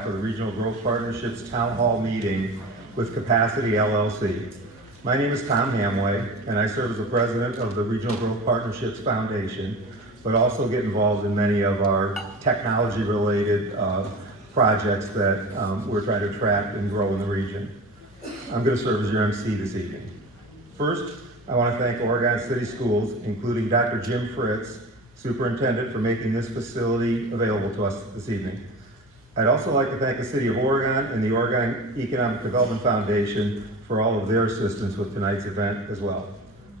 Ohio for the Regional Growth Partnerships Town Hall meeting with Capacity LLC. My name is Tom Hamway, and I serve as the president of the Regional Growth Partnerships Foundation, but also get involved in many of our technology-related projects that we're trying to attract and grow in the region. I'm going to serve as your MC this evening. First, I want to thank Oregon City Schools, including Dr. Jim Fritz, Superintendent, for making this facility available to us this evening. I'd also like to thank the City of Oregon and the Oregon Economic Development Foundation for all of their assistance with tonight's event as well.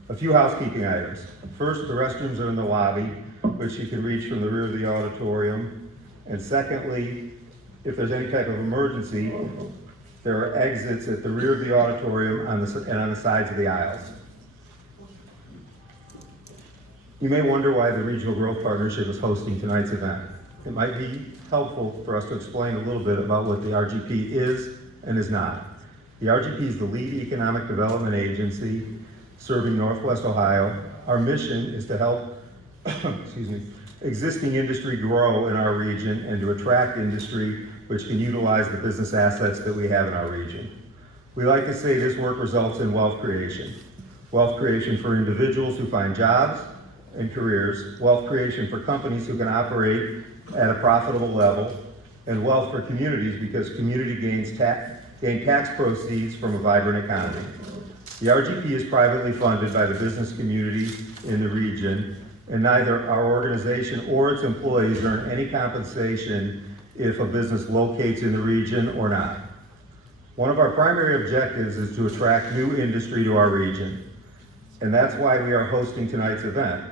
A few housekeeping items. First, the restrooms are in the lobby, which you can reach from the rear of the auditorium. And secondly, if there's any type of emergency, there are exits at the rear of the auditorium and on the sides of the aisles. You may wonder why the Regional Growth Partnership is hosting tonight's event. It might be helpful for us to explain a little bit about what the RGP is and is not. The RGP is the lead economic development agency serving Northwest Ohio. Our mission is to help existing industry grow in our region and to attract industry which can utilize the business assets that we have in our region. We like to say this work results in wealth creation. Wealth creation for individuals who find jobs and careers, wealth creation for companies who can operate at a profitable level, and wealth for communities because community gain tax proceeds from a vibrant economy. The RGP is privately funded by the business community in the region, and neither our organization or its employees earn any compensation if a business locates in the region or not. One of our primary objectives is to attract new industry to our region, and that's why we are hosting tonight's event.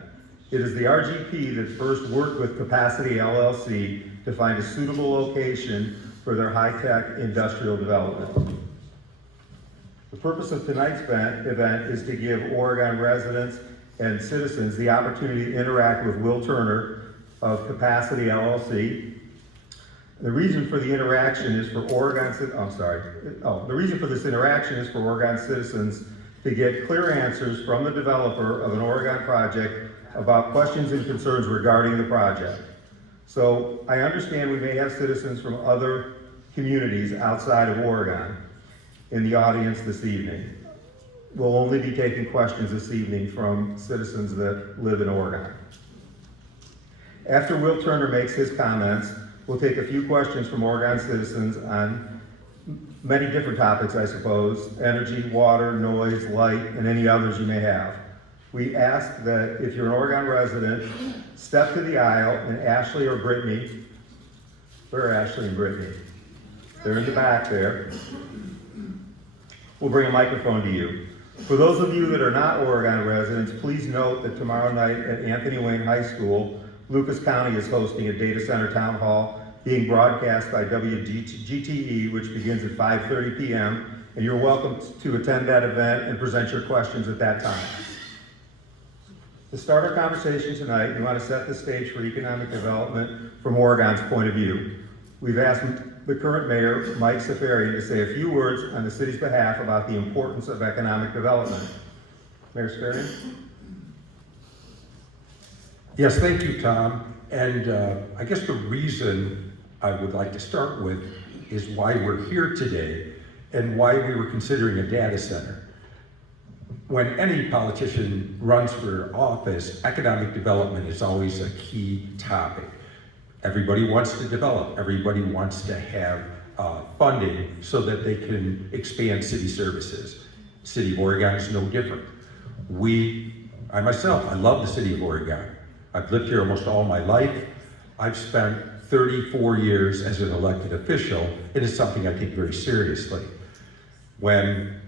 It is the RGP that first worked with Capacity LLC to find a suitable location for their high-tech industrial development. The purpose of tonight's event is to give Oregon residents and citizens the opportunity to interact with Will Turner of Capacity LLC. The reason for the interaction is for the reason for this interaction is for Oregon citizens to get clear answers from the developer of an Oregon project about questions and concerns regarding the project. So I understand we may have citizens from other communities outside of Oregon in the audience this evening. We'll only be taking questions this evening from citizens that live in Oregon. After Will Turner makes his comments, we'll take a few questions from Oregon citizens on many different topics, I suppose: energy, water, noise, light, and any others you may have. We ask that if you're an Oregon resident, step to the aisle and Ashley or Brittany, where are Ashley and Brittany? They're in the back there. We'll bring a microphone to you. For those of you that are not Oregon residents, please note that tomorrow night at Anthony Wayne High School, Lucas County is hosting a data center town hall being broadcast by WGTE, which begins at 5:30 p.m., and you're welcome to attend that event and present your questions at that time. To start our conversation tonight, we want to set the stage for economic development from Oregon's point of view. We've asked the current mayor, Mike Safarian, to say a few words on the city's behalf about the importance of economic development. Mayor Safarian? Yes, thank you, Tom. And I guess the reason I would like to start with is why we're here today and why we were considering a data center. When any politician runs for office, economic development is always a key topic. Everybody wants to develop. Everybody wants to have funding so that they can expand city services. City of Oregon is no different. I love the city of Oregon. I've lived here almost all my life. I've spent 34 years as an elected official. It is something I take very seriously. When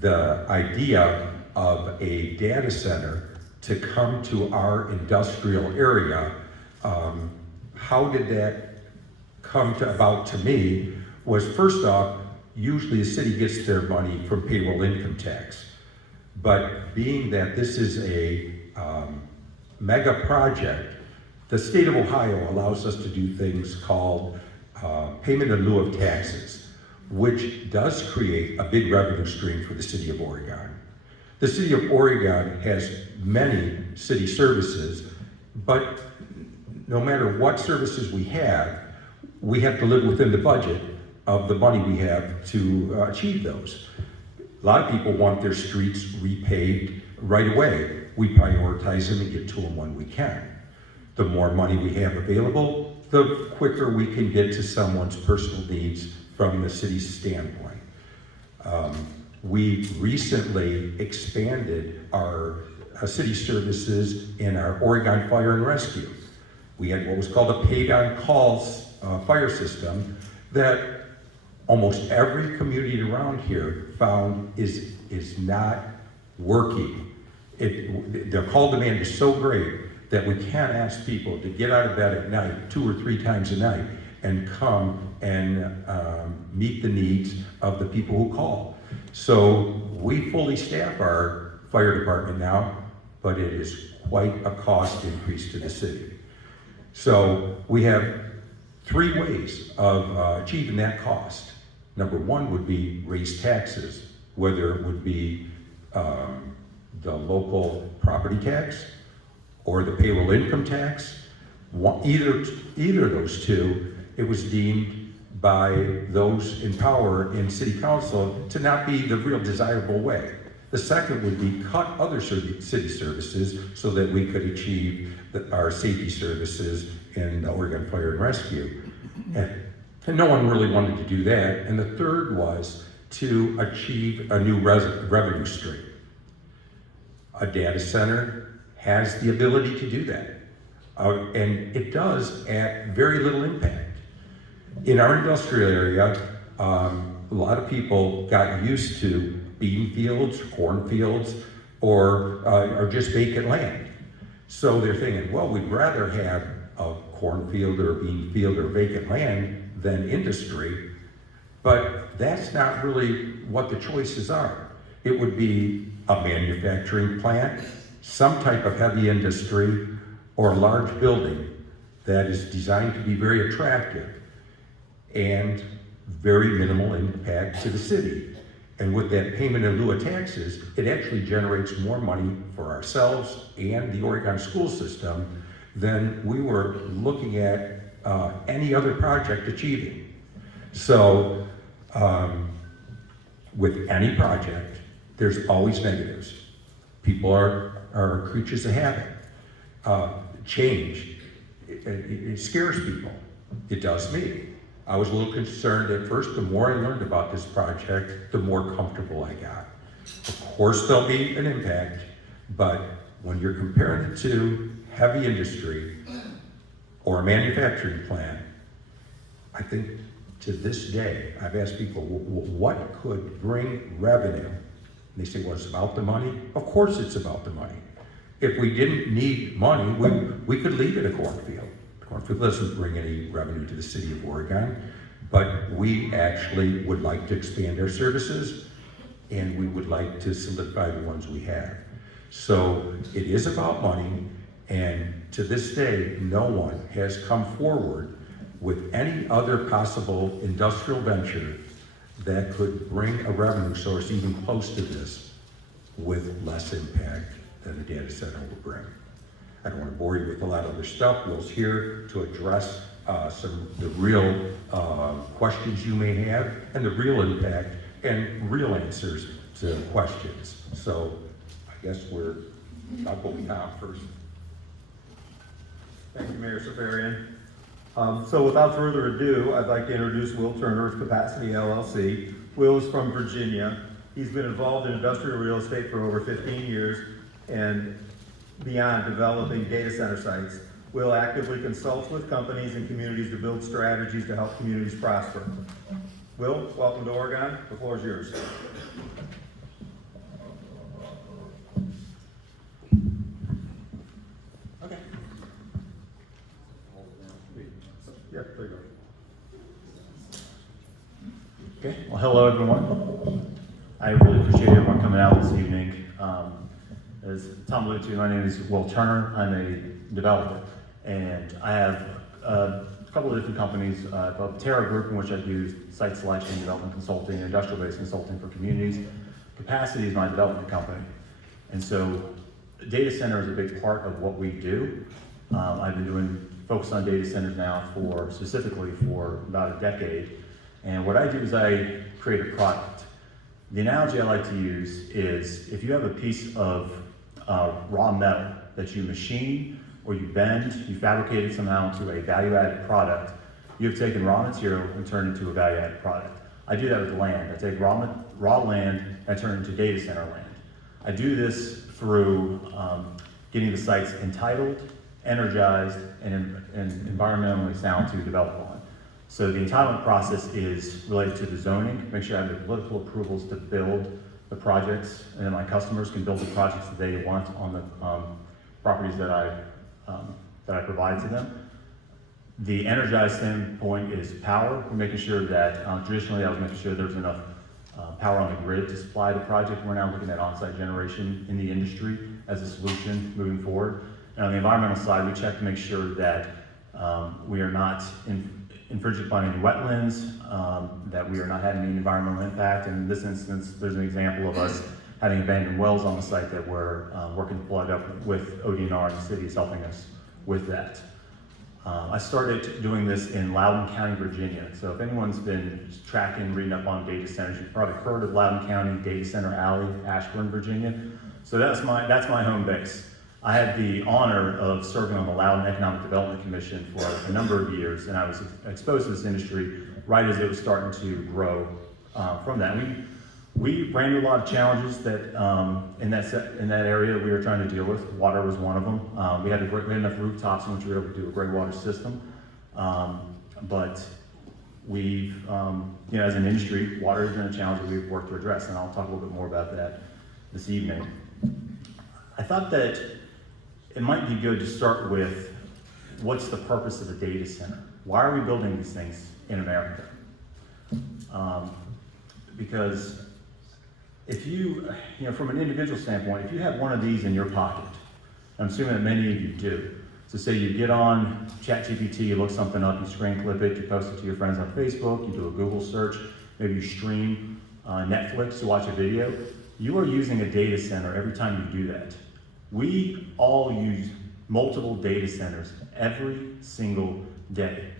the idea of a data center to come to our industrial area, how did that come about to me was, first off, usually the city gets their money from payroll income tax. But being that this is a mega project, the state of Ohio allows us to do things called payment in lieu of taxes, which does create a big revenue stream for the city of Oregon. The city of Oregon has many city services, but no matter what services we have, we have to live within the budget of the money we have to achieve those. A lot of people want their streets repaved right away. We prioritize them and get to them when we can. The more money we have available, the quicker we can get to someone's personal needs from the city's standpoint. We recently expanded our city services in our Oregon Fire and Rescue. We had what was called a paid-on-calls fire system that almost every community around here found is not working. The call demand is so great that we can't ask people to get out of bed at night 2 or 3 times a night and come and meet the needs of the people who call. So we fully staff our fire department now, but it is quite a cost increase to the city. So we have 3 ways of achieving that cost. Number 1 would be raise taxes, whether it would be the local property tax or the payroll income tax. Either of those 2, it was deemed by those in power in city council to not be the real desirable way. The second would be cut other city services so that we could achieve our safety services in the Oregon Fire and Rescue. And no one really wanted to do that. And the third was to achieve a new revenue stream. A data center has the ability to do that. And it does at very little impact. In our industrial area, a lot of people got used to bean fields, cornfields, or just vacant land. So they're thinking, well, we'd rather have a cornfield or a bean field or vacant land than industry, but that's not really what the choices are. It would be a manufacturing plant, some type of heavy industry, or a large building that is designed to be very attractive and very minimal impact to the city. And with that payment in lieu of taxes, it actually generates more money for ourselves and the Oregon school system than we were looking at any other project achieving. So with any project, there's always negatives. People are creatures of habit. Change, it scares people. It does me. I was a little concerned at first. The more I learned about this project, the more comfortable I got. Of course, there'll be an impact, but when you're comparing it to heavy industry or a manufacturing plant, I think to this day, I've asked people, what could bring revenue? And they say, well, it's about the money. Of course it's about the money. If we didn't need money, we could leave it a cornfield. Cornfield doesn't bring any revenue to the city of Oregon, but we actually would like to expand our services and we would like to solidify the ones we have. So it is about money, and to this day, no one has come forward with any other possible industrial venture that could bring a revenue source even close to this with less impact than the data center will bring. I don't want to bore you with a lot of other stuff. Will's here to address the real questions you may have and the real impact and real answers to questions. So I guess I'll go with Tom first. Thank you, Mayor Safarian. So without further ado, I'd like to introduce Will Turner of Capacity LLC. Will is from Virginia. He's been involved in industrial real estate for over 15 years and beyond developing data center sites. Will actively consults with companies and communities to build strategies to help communities prosper. Will, welcome to Oregon. The floor is yours. Okay. Yeah, there you go. Okay. Well, hello, everyone. I really appreciate everyone coming out this evening. As Tom alluded to, my name is Will Turner. I'm a developer, and I have a couple of different companies. Terra Group, in which I do site selection, development consulting, industrial-based consulting for communities. Capacity is my development company, and so data center is a big part of what we do. I've been focused on data centers now specifically for about a decade. And what I do is I create a product. The analogy I like to use is if you have a piece of raw metal that you machine or you bend, you fabricate it somehow into a value-added product, you have taken raw material and turned it into a value-added product. I do that with land. I take raw land and I turn it into data center land. I do this through getting the sites entitled, energized, and environmentally sound to develop on. So the entitlement process is related to the zoning, make sure I have the political approvals to build the projects, and then my customers can build the projects that they want on the properties that I provide to them. The energized standpoint is power. We're making sure that, traditionally I was making sure there's enough power on the grid to supply the project. We're now looking at on-site generation in the industry as a solution moving forward. And on the environmental side, we check to make sure that we are not infringing upon any wetlands, that we are not having any environmental impact. And in this instance, there's an example of us having abandoned wells on the site that we're working to plug up with ODNR, and the city is helping us with that. I started doing this in Loudoun County, Virginia. So if anyone's been tracking, reading up on data centers, you've probably heard of Loudoun County Data Center Alley, Ashburn, Virginia. So that's my home base. I had the honor of serving on the Loudoun Economic Development Commission for a number of years, and I was exposed to this industry right as it was starting to grow from that. We ran into a lot of challenges that in that area we were trying to deal with. Water was one of them. We had enough rooftops in which we were able to do a gray water system, but we've, as an industry, water has been a challenge that we've worked to address, and I'll talk a little bit more about that this evening. I thought that it might be good to start with what's the purpose of a data center? Why are we building these things in America? Because if from an individual standpoint, if you have one of these in your pocket, I'm assuming that many of you do. So say you get on ChatGPT, you look something up, you screen clip it, you post it to your friends on Facebook, you do a Google search, maybe you stream Netflix to watch a video. You are using a data center every time you do that. We all use multiple data centers every single day.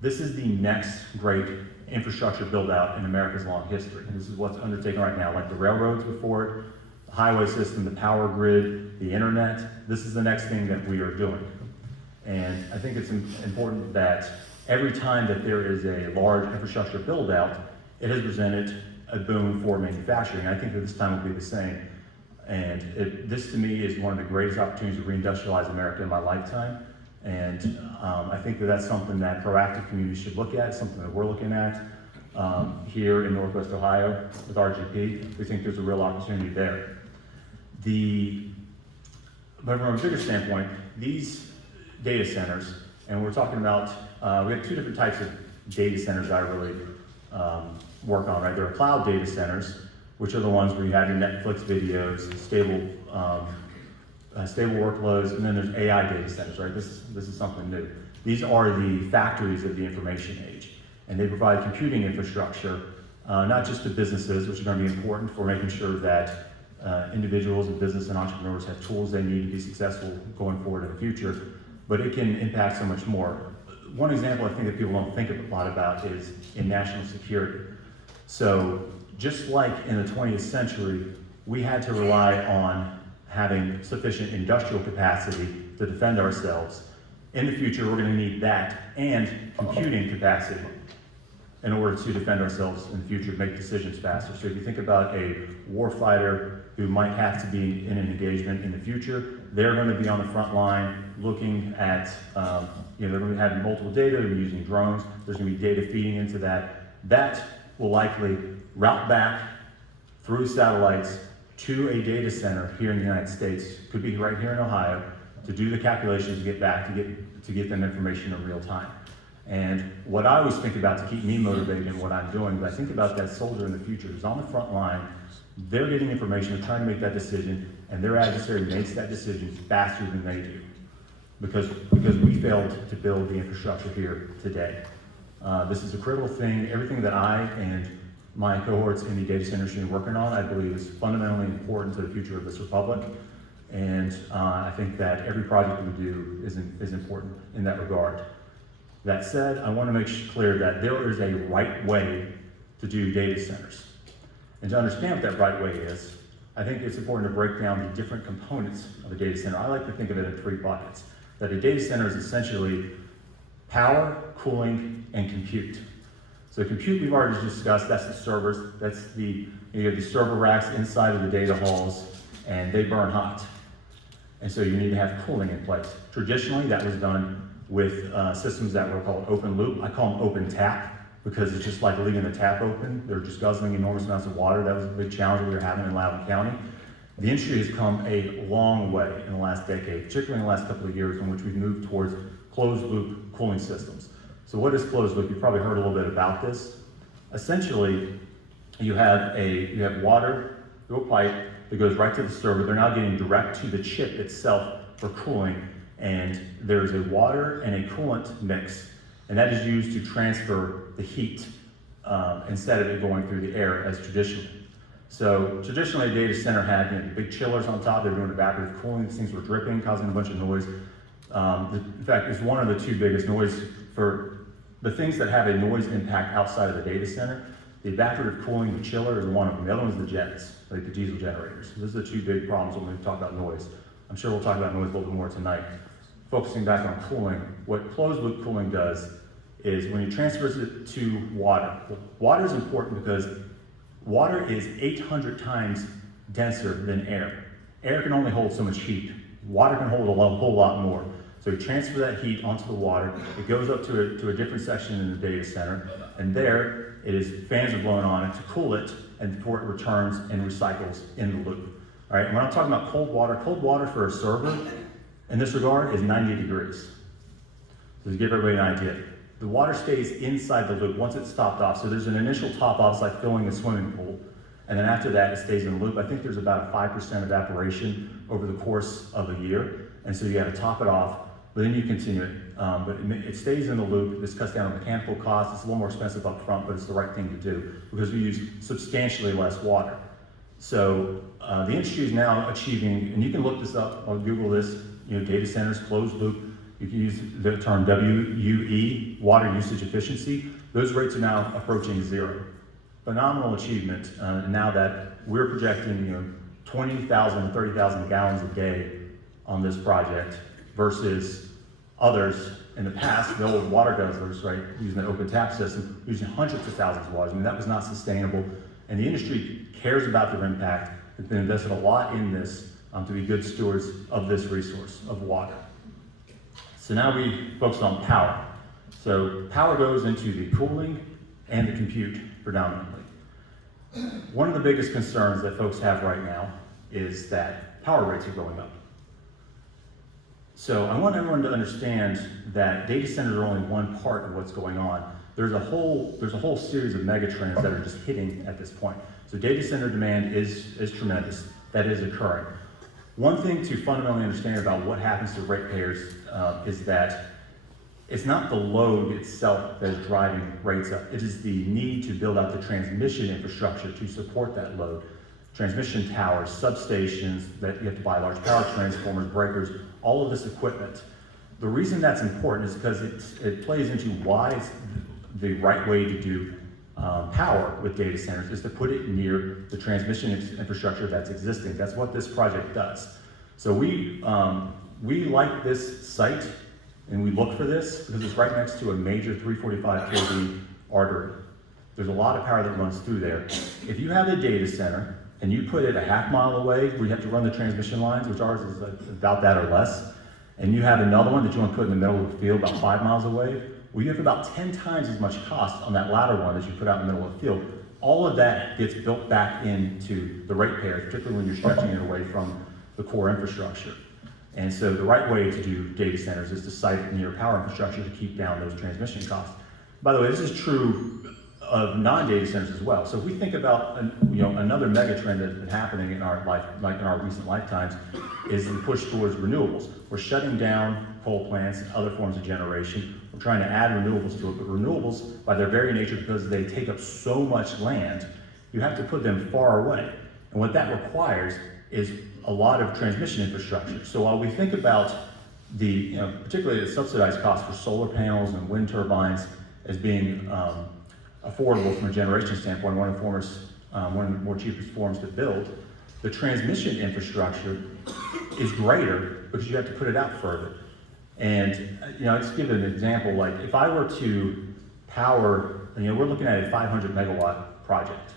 This is the next great infrastructure build out in America's long history. And this is what's undertaken right now, like the railroads before it, the highway system, the power grid, the internet. This is the next thing that we are doing. And I think it's important that every time that there is a large infrastructure build out, it has presented a boom for manufacturing. I think that this time will be the same. And this to me is one of the greatest opportunities to reindustrialize America in my lifetime. And I think that that's something that proactive communities should look at, something that we're looking at here in Northwest Ohio with RGP. We think there's a real opportunity there. But from a bigger standpoint, these data centers, and we're talking about, we have two different types of data centers I really work on, right? There are cloud data centers, which are the ones where you have your Netflix videos, stable workloads, and then there's AI data centers, right? This is something new. These are the factories of the information age, and they provide computing infrastructure, not just to businesses, which are going to be important for making sure that individuals and business and entrepreneurs have tools they need to be successful going forward in the future, but it can impact so much more. One example I think that people don't think a lot about is in national security. So just like in the 20th century, we had to rely on having sufficient industrial capacity to defend ourselves. In the future, we're going to need that and computing capacity in order to defend ourselves in the future, make decisions faster. So if you think about a warfighter who might have to be in an engagement in the future, they're going to be on the front line looking at, they're going to have multiple data, they're using drones, there's going to be data feeding into that. That will likely route back through satellites to a data center here in the United States, could be right here in Ohio, to do the calculations to get back, to get them information in real time. And what I always think about to keep me motivated in what I'm doing, is I think about that soldier in the future who's on the front line, they're getting information, they're trying to make that decision, and their adversary makes that decision faster than they do. Because we failed to build the infrastructure here today. This is a critical thing. Everything that I and my cohorts in the data center industry are working on, I believe is fundamentally important to the future of this republic. And I think that every project we do is important in that regard. That said, I want to make clear that there is a right way to do data centers. And to understand what that right way is, I think it's important to break down the different components of a data center. I like to think of it in 3 buckets. That a data center is essentially power, cooling, and compute. So compute we've already discussed, that's the servers, you have the server racks inside of the data halls, and they burn hot. And so you need to have cooling in place. Traditionally, that was done with systems that were called open loop. I call them open tap, because it's just like leaving the tap open. They're just guzzling enormous amounts of water. That was a big challenge we were having in Loudoun County. The industry has come a long way in the last decade, particularly in the last couple of years, in which we've moved towards closed loop cooling systems. So what is closed loop? You've probably heard a little bit about this. Essentially, you have water through a pipe that goes right to the server. They're now getting direct to the chip itself for cooling, and there's a water and a coolant mix, and that is used to transfer the heat instead of it going through the air as traditionally. So traditionally, a data center had big chillers on top. They were doing evaporative cooling. These things were dripping, causing a bunch of noise. In fact, it's one of the 2 biggest noise for the things that have a noise impact outside of the data center. The evaporative cooling, the chiller is one of them. The other one is the jets, like the diesel generators. So those are the 2 big problems when we talk about noise. I'm sure we'll talk about noise a little bit more tonight. Focusing back on cooling, what closed loop cooling does is when you transfer it to water. Water is important because water is 800 times denser than air. Air can only hold so much heat. Water can hold a whole lot more. So you transfer that heat onto the water, it goes up to a different section in the data center, and there fans are blowing on it to cool it, and before it returns and recycles in the loop. All right, and when I'm talking about cold water for a server in this regard is 90 degrees. So to give everybody an idea, the water stays inside the loop once it's topped off. So there's an initial top off, it's like filling a swimming pool. And then after that, it stays in the loop. I think there's about a 5% evaporation over the course of a year. And so you got to top it off, but then you continue it. But it stays in the loop. This cuts down on mechanical costs. It's a little more expensive up front, but it's the right thing to do because we use substantially less water. So the industry is now achieving, and you can look this up or Google this, data centers, closed loop. You can use the term WUE, water usage efficiency. Those rates are now approaching 0. Phenomenal achievement. Now that we're projecting 20,000 to 30,000 gallons a day on this project versus others in the past, the old water guzzlers, right, using the open tap system, using hundreds of thousands of waters. I mean, that was not sustainable. And the industry cares about their impact. It's been invested a lot in this to be good stewards of this resource of water. So now we focus on power. So power goes into the cooling and the compute predominantly. One of the biggest concerns that folks have right now is that power rates are going up. So I want everyone to understand that data centers are only one part of what's going on. There's a whole series of megatrends that are just hitting at this point. So data center demand is tremendous. That is occurring. One thing to fundamentally understand about what happens to ratepayers is that it's not the load itself that is driving rates up. It is the need to build out the transmission infrastructure to support that load. Transmission towers, substations, that you have to buy large power transformers, breakers, all of this equipment. The reason that's important is because it plays into why it's the right way to do power with data centers is to put it near the transmission infrastructure that's existing. That's what this project does. So we like this site and we look for this because it's right next to a major 345 kV artery. There's a lot of power that runs through there. If you have a data center and you put it a half mile away where you have to run the transmission lines, which ours is about that or less, and you have another one that you want to put in the middle of the field about 5 miles away, well, you have about 10 times as much cost on that latter one that you put out in the middle of the field. All of that gets built back into the ratepayer, particularly when you're stretching it away from the core infrastructure. And so the right way to do data centers is to site it near power infrastructure to keep down those transmission costs. By the way, this is true of non-data centers as well. So if we think about another mega trend that's been happening in our life, like in our recent lifetimes, is the push towards renewables. We're shutting down coal plants and other forms of generation. We're trying to add renewables to it, but renewables, by their very nature, because they take up so much land, you have to put them far away. And what that requires is a lot of transmission infrastructure. So while we think about particularly the subsidized cost for solar panels and wind turbines as being affordable from a generation standpoint, one of the more cheapest forms to build, the transmission infrastructure is greater because you have to put it out further. And I'll just give an example. Like if I were to power, we're looking at a 500 megawatt project.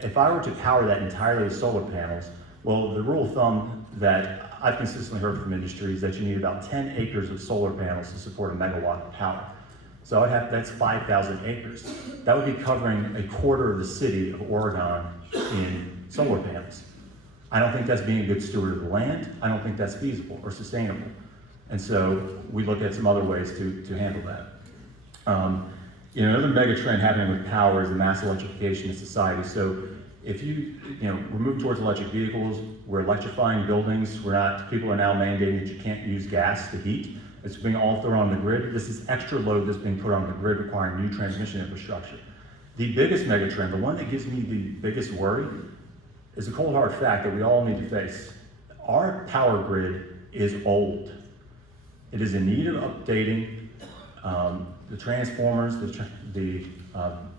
If I were to power that entirely with solar panels, well, the rule of thumb that I've consistently heard from industry is that you need about 10 acres of solar panels to support a megawatt of power. So that's 5,000 acres. That would be covering a quarter of the city of Oregon in solar panels. I don't think that's being a good steward of the land. I don't think that's feasible or sustainable. And so we look at some other ways to handle that. Another mega trend happening with power is the mass electrification of society. So if we're moving towards electric vehicles, we're electrifying buildings, people are now mandating that you can't use gas to heat. It's being all thrown on the grid. This is extra load that's being put on the grid requiring new transmission infrastructure. The biggest mega trend, the one that gives me the biggest worry, is a cold hard fact that we all need to face. Our power grid is old. It is in need of updating. The transformers, the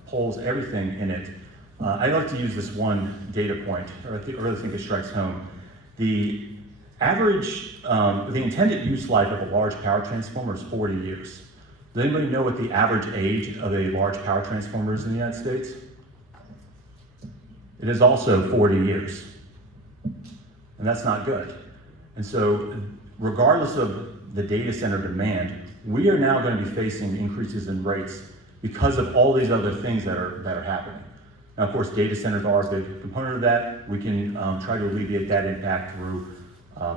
poles, everything in it. I like to use this one data point, or I really think it strikes home. The average, the intended use life of a large power transformer is 40 years. Does anybody know what the average age of a large power transformer is in the United States? It is also 40 years. And that's not good. And so, regardless of the data center demand, we are now going to be facing increases in rates because of all these other things that are happening. Now, of course, data centers are a big component of that. We can try to alleviate that impact through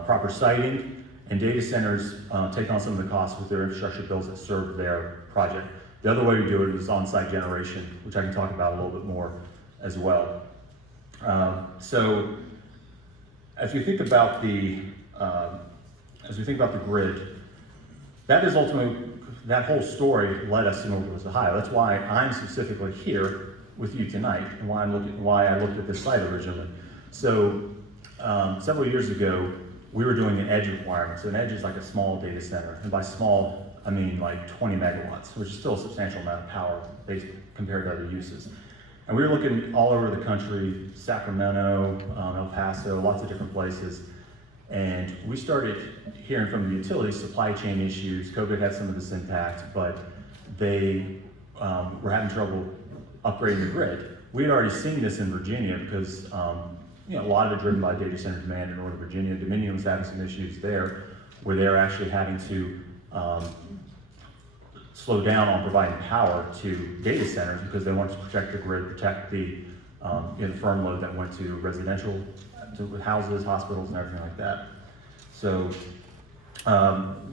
proper siting, and data centers take on some of the costs with their infrastructure bills that serve their project. The other way to do it is on-site generation, which I can talk about a little bit more as well. So, as we think about the grid, that is ultimately, that whole story led us to Northwest Ohio. That's why I'm specifically here with you tonight, and why I looked at this site originally. So, several years ago, we were doing an edge requirement. So an edge is like a small data center, and by small, I mean like 20 megawatts, which is still a substantial amount of power based compared to other uses. And we were looking all over the country, Sacramento, El Paso, lots of different places. And we started hearing from the utilities supply chain issues. COVID had some of this impact, but they were having trouble upgrading the grid. We had already seen this in Virginia because a lot of it driven by data center demand in Northern Virginia. Dominion was having some issues there where they're actually having to slow down on providing power to data centers because they wanted to protect the grid, protect the firm load that went to residential, to houses, hospitals, and everything like that. So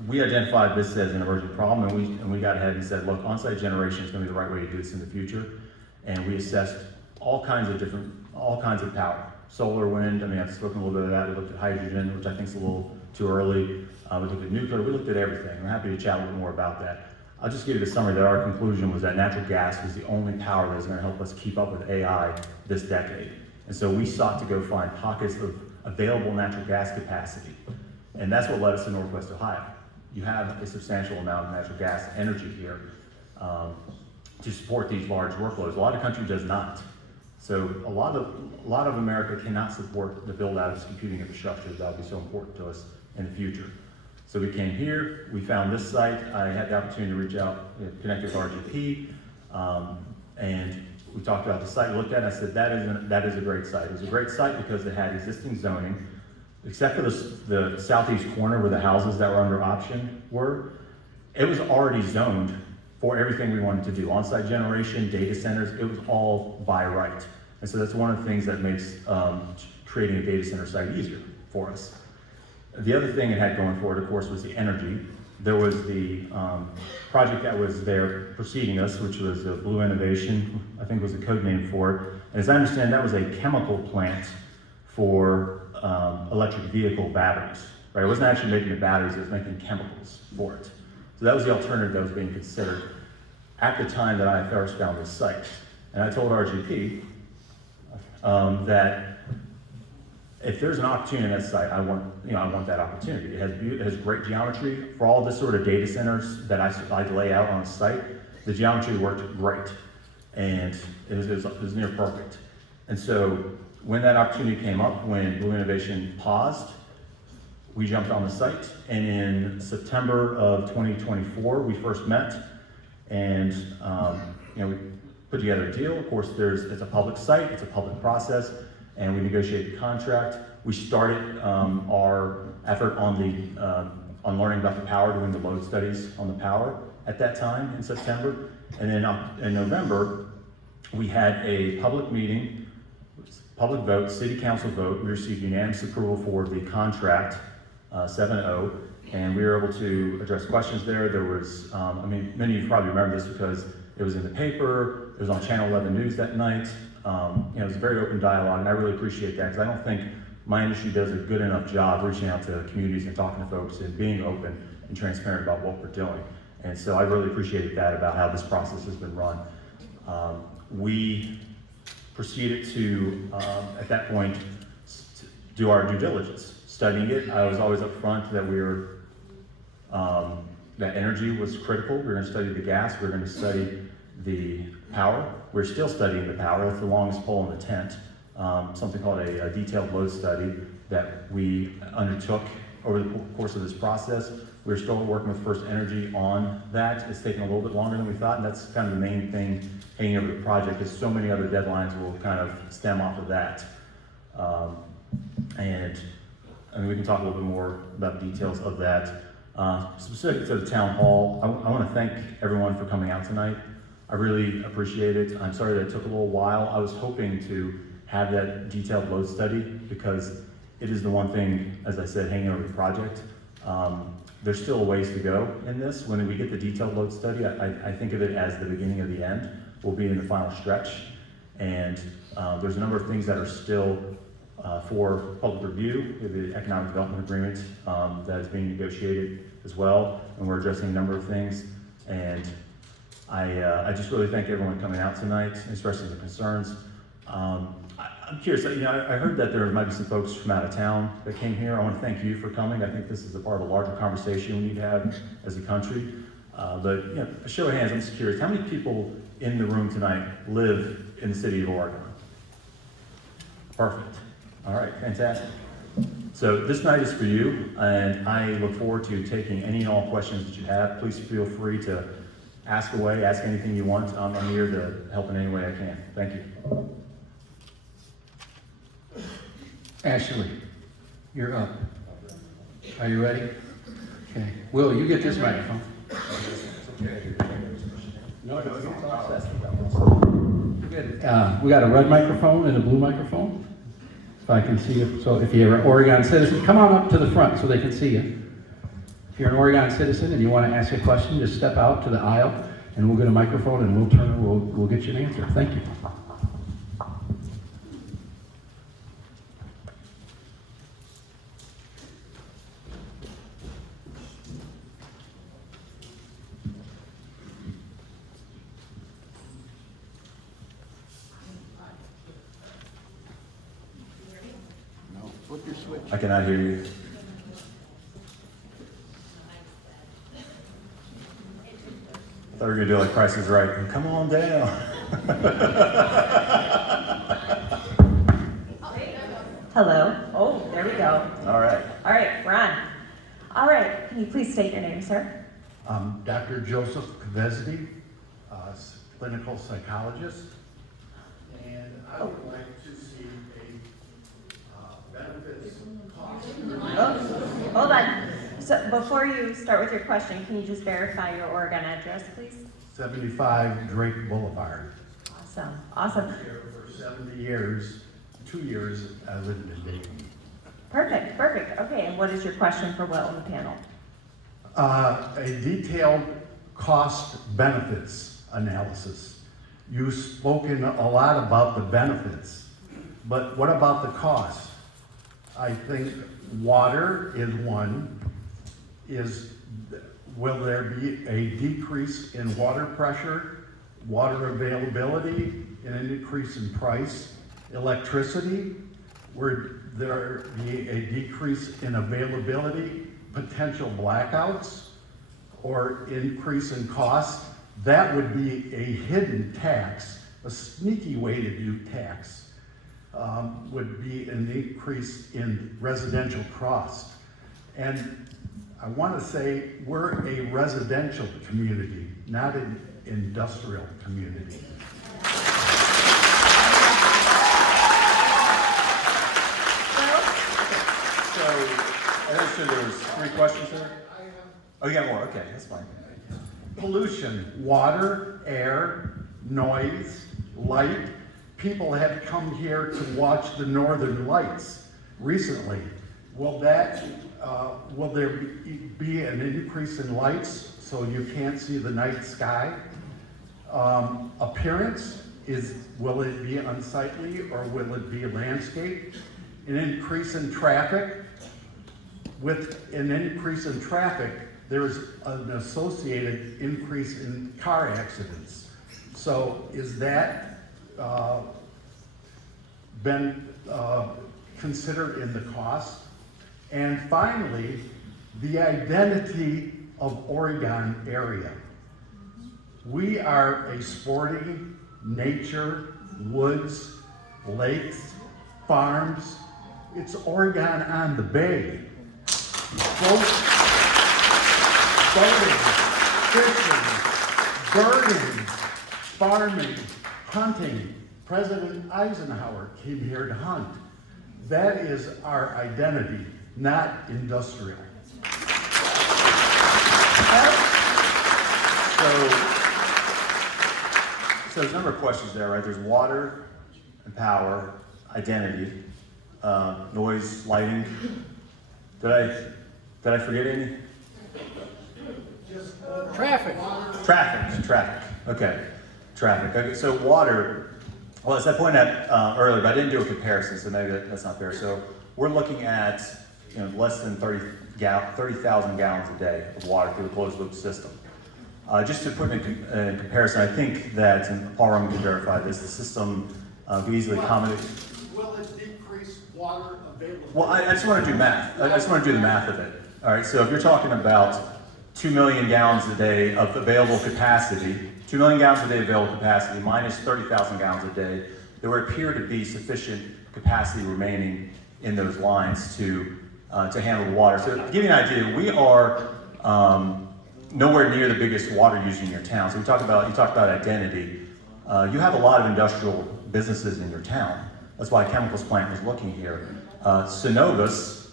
we identified this as an emerging problem, and we got ahead and said, look, on-site generation is going to be the right way to do this in the future. And we assessed all kinds of power. Solar, wind, I've spoken a little bit of that. We looked at hydrogen, which I think is a little too early. We looked at nuclear, we looked at everything. I'm happy to chat a little more about that. I'll just give you the summary that our conclusion was that natural gas was the only power that was going to help us keep up with AI this decade. And so we sought to go find pockets of available natural gas capacity. And that's what led us to Northwest Ohio. You have a substantial amount of natural gas energy here to support these large workloads. A lot of country does not. So a lot of America cannot support the build out of this computing infrastructure that will be so important to us in the future. So we came here, we found this site. I had the opportunity to reach out, connect with RGP, and we talked about the site, looked at it, and I said, that is a great site. It was a great site because it had existing zoning, except for the southeast corner where the houses that were under option were. It was already zoned for everything we wanted to do. On-site generation, data centers, it was all by right. And so that's one of the things that makes creating a data center site easier for us. The other thing it had going for it, of course, was the energy. There was the project that was there preceding us, which was Blue Innovation, I think was the code name for it. And as I understand, that was a chemical plant for electric vehicle batteries, right? It wasn't actually making the batteries, it was making chemicals for it. So that was the alternative that was being considered at the time that I first found this site. And I told RGP that if there's an opportunity in that site, I want that opportunity. It has great geometry for all this sort of data centers that I lay out on the site. The geometry worked great, and it was near perfect. And so when that opportunity came up, when Blue Innovation paused, we jumped on the site, and in September of 2024, we first met, and we put together a deal. Of course, it's a public site, it's a public process, and we negotiated the contract. We started our effort on learning about the power, doing the load studies on the power at that time in September. And then in November, we had a public meeting, public vote, city council vote. We received unanimous approval for the contract, 7-0, and we were able to address questions there. There was, many of you probably remember this because it was in the paper, it was on Channel 11 News that night. It was a very open dialogue, and I really appreciate that because I don't think my industry does a good enough job reaching out to communities and talking to folks and being open and transparent about what we're doing. And so I really appreciated that about how this process has been run. We proceeded to, at that point, do our due diligence, studying it. I was always upfront that that energy was critical. We were going to study the gas. We were going to study the power. We're still studying the power. That's the longest pole in the tent. Something called a detailed load study that we undertook over the course of this process. We're still working with First Energy on that. It's taken a little bit longer than we thought, and that's kind of the main thing hanging over the project, because so many other deadlines will kind of stem off of that. We can talk a little bit more about the details of that. Specific to the town hall, I want to thank everyone for coming out tonight. I really appreciate it. I'm sorry that it took a little while. I was hoping to have that detailed load study because it is the one thing, as I said, hanging over the project. There's still a ways to go in this. When we get the detailed load study, I think of it as the beginning of the end. We'll be in the final stretch, and there's a number of things that are still for public review. We have the economic development agreement that is being negotiated as well, and we're addressing a number of things. And I just really thank everyone coming out tonight, expressing the concerns. I'm curious, I heard that there might be some folks from out of town that came here. I want to thank you for coming. I think this is a part of a larger conversation we need to have as a country. But a show of hands, I'm just curious, how many people in the room tonight live in the city of Oregon? Perfect. All right, fantastic. So this night is for you, and I look forward to taking any and all questions that you have. Please feel free to ask away, ask anything you want. I'm here to help in any way I can. Thank you. Ashley, you're up. Are you ready? Okay. Will, you get this microphone. We got a red microphone and a blue microphone. If I can see you. So if you're an Oregon citizen, come on up to the front so they can see you. If you're an Oregon citizen and you want to ask a question, just step out to the aisle and we'll get a microphone and we'll get you an answer. Thank you. Flip your switch. I cannot hear you. I thought we were going to do like Price is Right. Come on down. Hello. Oh, there we go. All right. All right, we're on. All right, can you please state your name, sir? I'm Dr. Joseph Kvezdi, clinical psychologist, and I would like to see a benefits cost. Oh, hold on. So before you start with your question, can you just verify your Oregon address, please? 75 Drake Boulevard. Awesome. Awesome. Here for 70 years, 2 years I lived in Dayton. Perfect. Perfect. Okay, and what is your question for Will on the panel? A detailed cost benefits analysis. You've spoken a lot about the benefits, but what about the cost? I think water is one. Will there be a decrease in water pressure, water availability, and an increase in price? Electricity, where there be a decrease in availability, potential blackouts, or increase in cost, that would be a hidden tax, a sneaky way to do tax, would be an increase in residential cost. And I want to say we're a residential community, not an industrial community. So, I understood there was 3 questions there? Oh, you got more, okay, that's fine. Pollution, water, air, noise, light. People have come here to watch the northern lights recently. Will there be an increase in lights so you can't see the night sky? Appearance, will it be unsightly or will it be landscape? An increase in traffic. With an increase in traffic, there's an associated increase in car accidents. So is that been considered in the cost? And finally, the identity of Oregon area. We are a sporting, nature, woods, lakes, farms. It's Oregon on the bay. Boating, fishing, birding, farming, hunting. President Eisenhower came here to hunt. That is our identity, not industrial. So there's a number of questions there, right? There's water and power, identity, noise, lighting. Did I forget any? Traffic. Okay, traffic. Okay, so water. Well, as I pointed out earlier, but I didn't do a comparison, so maybe that's not fair. So we're looking at less than 30,000 gallons a day of water through the closed loop system. Just to put in comparison, I think that, and Paul Roman can verify this, the system could easily accommodate. Will it decrease water availability? Well, I just want to do math. I just want to do the math of it. All right, so if you're talking about 2 million gallons a day of available capacity, 2 million gallons a day of available capacity minus 30,000 gallons a day, there would appear to be sufficient capacity remaining in those lines to handle the water. So to give you an idea, we are nowhere near the biggest water user in your town. So you talk about identity. You have a lot of industrial businesses in your town. That's why a chemicals plant was looking here. Synovus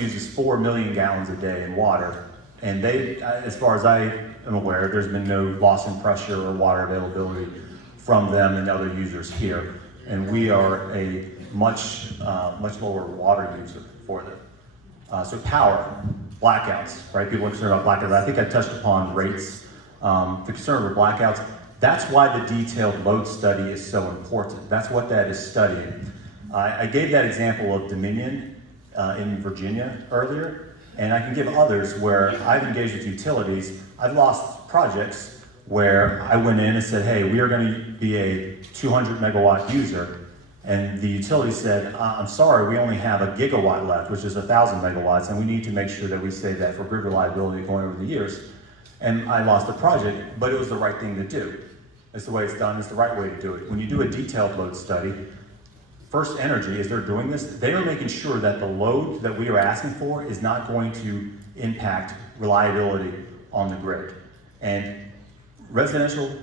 uses 4 million gallons a day in water, and they, as far as I am aware, there's been no loss in pressure or water availability from them and other users here. And we are a much lower water user for them. So power, blackouts, right? People are concerned about blackouts. I think I touched upon rates. The concern over blackouts, that's why the detailed load study is so important. That's what that is studying. I gave that example of Dominion in Virginia earlier, and I can give others where I've engaged with utilities. I've lost projects where I went in and said, hey, we are going to be a 200 megawatt user, and the utility said, I'm sorry, we only have a gigawatt left, which is 1,000 megawatts, and we need to make sure that we save that for grid reliability going over the years. And I lost the project, but it was the right thing to do. It's the way it's done, it's the right way to do it. When you do a detailed load study, First Energy, as they're doing this, they are making sure that the load that we are asking for is not going to impact reliability on the grid. And residential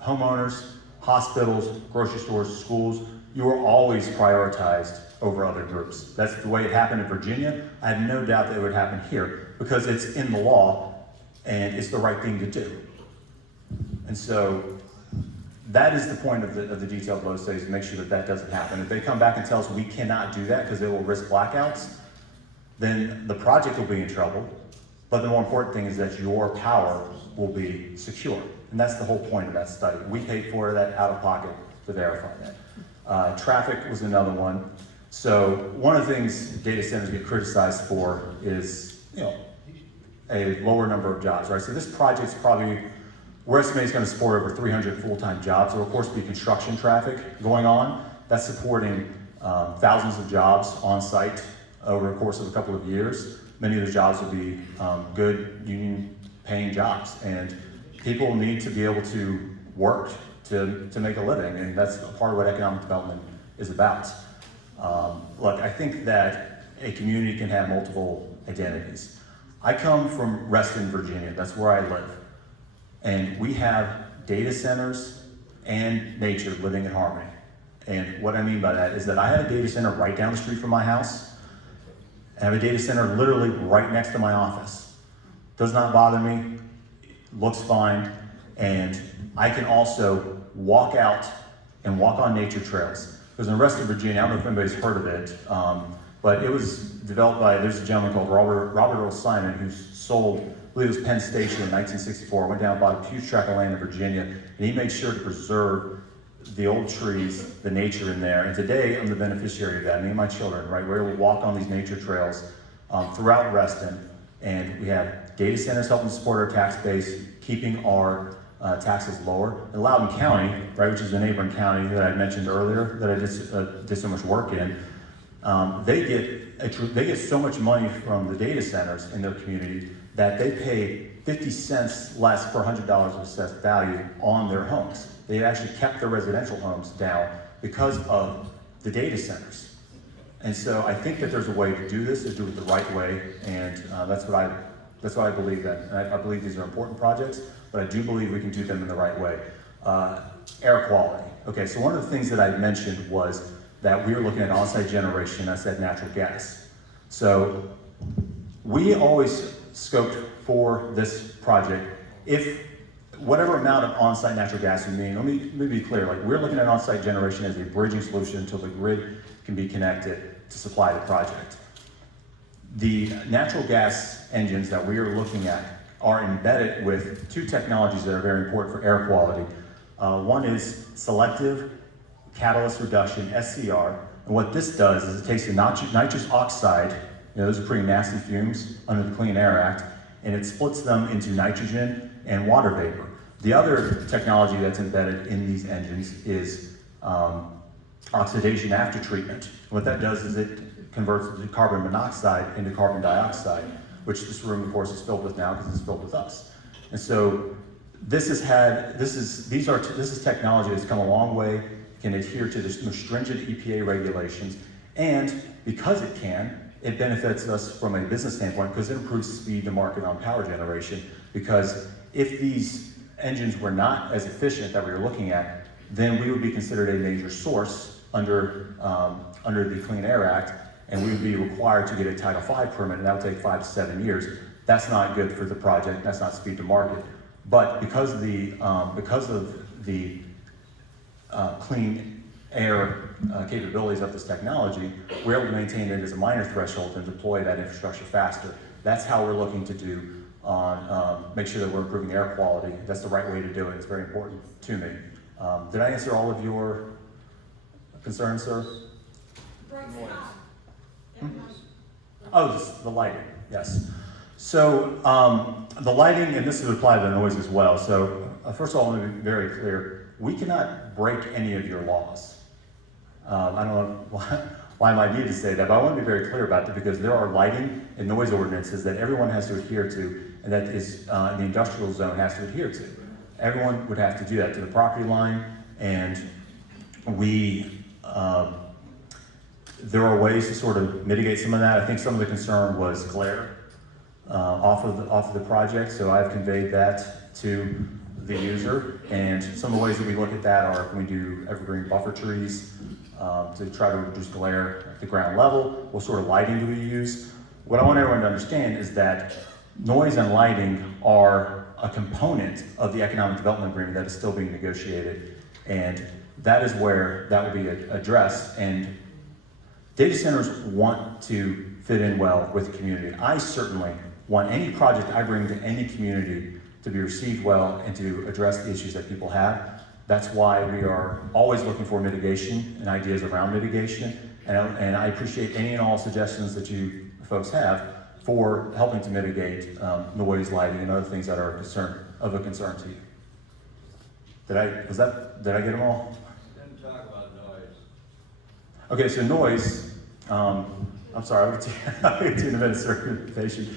homeowners, hospitals, grocery stores, schools, you are always prioritized over other groups. That's the way it happened in Virginia. I have no doubt that it would happen here because it's in the law and it's the right thing to do. And so that is the point of the detailed load studies, to make sure that that doesn't happen. If they come back and tell us we cannot do that because it will risk blackouts, then the project will be in trouble. But the more important thing is that your power will be secure. And that's the whole point of that study. We paid for that out of pocket to verify that. Traffic was another one. So one of the things data centers get criticized for is, a lower number of jobs, right? So this project's probably, we're estimating it's going to support over 300 full-time jobs. There will, of course, be construction traffic going on. That's supporting thousands of jobs on site over the course of a couple of years. Many of the jobs will be good union paying jobs, and people need to be able to work to make a living, and that's part of what economic development is about. Look, I think that a community can have multiple identities. I come from Reston, Virginia. That's where I live. And we have data centers and nature living in harmony. And what I mean by that is that I have a data center right down the street from my house. I have a data center literally right next to my office. Does not bother me, looks fine, and I can also walk out and walk on nature trails. Because in Reston, Virginia, I don't know if anybody's heard of it, but it was developed by, there's a gentleman called Robert Earl Simon who sold, I believe it was Penn Station in 1964, went down and bought a huge tract of land in Virginia, and he made sure to preserve the old trees, the nature in there. And today, I'm the beneficiary of that, me and my children, right? We're able to walk on these nature trails throughout Reston, and we have data centers helping support our tax base, keeping our taxes lower. In Loudoun County, right, which is the neighboring county that I mentioned earlier, that I did so much work in, they get so much money from the data centers in their community that they pay 50 cents less per $100 of assessed value on their homes. They actually kept their residential homes down because of the data centers. And so I think that there's a way to do this, to do it the right way, and that's what I believe in. And I believe these are important projects, but I do believe we can do them in the right way. Air quality. Okay, so one of the things that I mentioned was that we were looking at on-site generation, I said natural gas. So we always scoped for this project, if whatever amount of on-site natural gas you mean, let me be clear, like we're looking at on-site generation as a bridging solution until the grid can be connected to supply the project. The natural gas engines that we are looking at are embedded with two technologies that are very important for air quality. One is selective catalyst reduction, SCR, and what this does is it takes the nitrous oxide, those are pretty nasty fumes under the Clean Air Act, and it splits them into nitrogen and water vapor. The other technology that's embedded in these engines is oxidation after treatment. What that does is it converts the carbon monoxide into carbon dioxide, which this room, of course, is filled with now because it's filled with us. And so this is technology that's come a long way, can adhere to the most stringent EPA regulations, and because it can, it benefits us from a business standpoint because it improves speed to market on power generation. Because if these engines were not as efficient that we were looking at, then we would be considered a major source under the Clean Air Act, and we would be required to get a Title V permit, and that would take 5 to 7 years. That's not good for the project. That's not speed to market. But because of the clean air capabilities of this technology, we're able to maintain it as a minor threshold and deploy that infrastructure faster. That's how we're looking to do on make sure that we're improving air quality. That's the right way to do it. It's very important to me. Did I answer all of your concerns, sir? Oh, the lighting, yes. So the lighting, and this would apply to the noise as well. So first of all, I want to be very clear. We cannot break any of your laws. I don't know why I might need to say that, but I want to be very clear about that because there are lighting and noise ordinances that everyone has to adhere to, and that is the industrial zone has to adhere to. Everyone would have to do that to the property line, and there are ways to sort of mitigate some of that. I think some of the concern was glare off of the project, so I've conveyed that to the user. And some of the ways that we look at that are we do evergreen buffer trees to try to reduce glare at the ground level. What sort of lighting do we use? What I want everyone to understand is that noise and lighting are a component of the economic development agreement that is still being negotiated, and that is where that will be addressed. And data centers want to fit in well with the community. I certainly want any project I bring to any community to be received well and to address the issues that people have. That's why we are always looking for mitigation and ideas around mitigation. And I appreciate any and all suggestions that you folks have for helping to mitigate noise, lighting, and other things that are of a concern to you. Did I get them all? Didn't talk about noise. Okay, so noise, I'm sorry, I'll get to you in a minute, sir, be patient.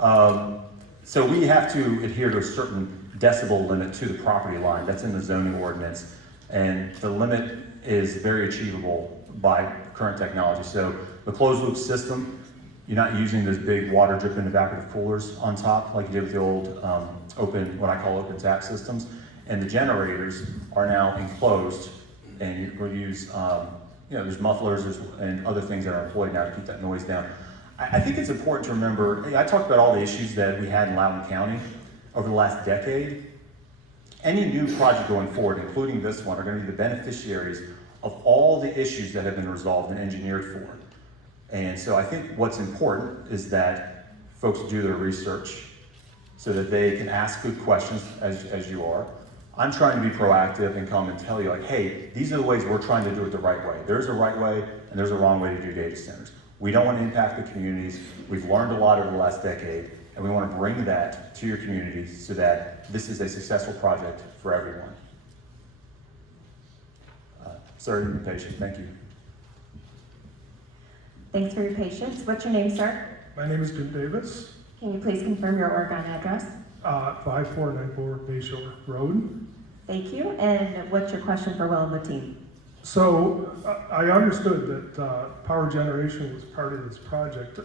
So we have to adhere to a certain decibel limit to the property line, that's in the zoning ordinance. And the limit is very achievable by current technology. So the closed loop system, you're not using those big water drip in the back of the coolers on top like you did with the old what I call open tap systems. And the generators are now enclosed, and we'll use, there's mufflers and other things that are employed now to keep that noise down. I think it's important to remember, I talked about all the issues that we had in Loudoun County over the last decade. Any new project going forward, including this one, are going to be the beneficiaries of all the issues that have been resolved and engineered for. And so I think what's important is that folks do their research so that they can ask good questions as you are. I'm trying to be proactive and come and tell you like, hey, these are the ways we're trying to do it the right way. There's a right way and there's a wrong way to do data centers. We don't want to impact the communities. We've learned a lot over the last decade, and we want to bring that to your communities so that this is a successful project for everyone. Sir, you've been patient. Thank you. Thanks for your patience. What's your name, sir? My name is Jim Davis, Can you please confirm your Oregon address? 5494 Bayshore Road. Thank you. And what's your question for Will and the team? So I understood that power generation was part of this project.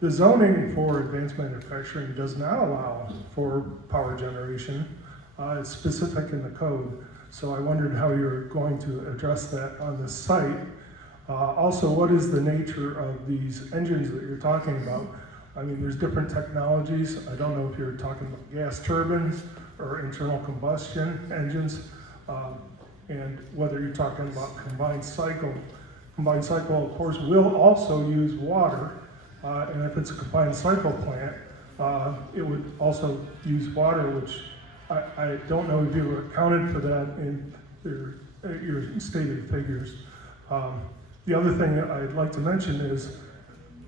The zoning for advanced manufacturing does not allow for power generation. It's specific in the code. So I wondered how you're going to address that on this site. Also, what is the nature of these engines that you're talking about? I mean, there's different technologies. I don't know if you're talking about gas turbines or internal combustion engines, and whether you're talking about combined cycle. Combined cycle, of course, will also use water, and if it's a combined cycle plant, it would also use water, which I don't know if you accounted for that in your stated figures. The other thing that I'd like to mention is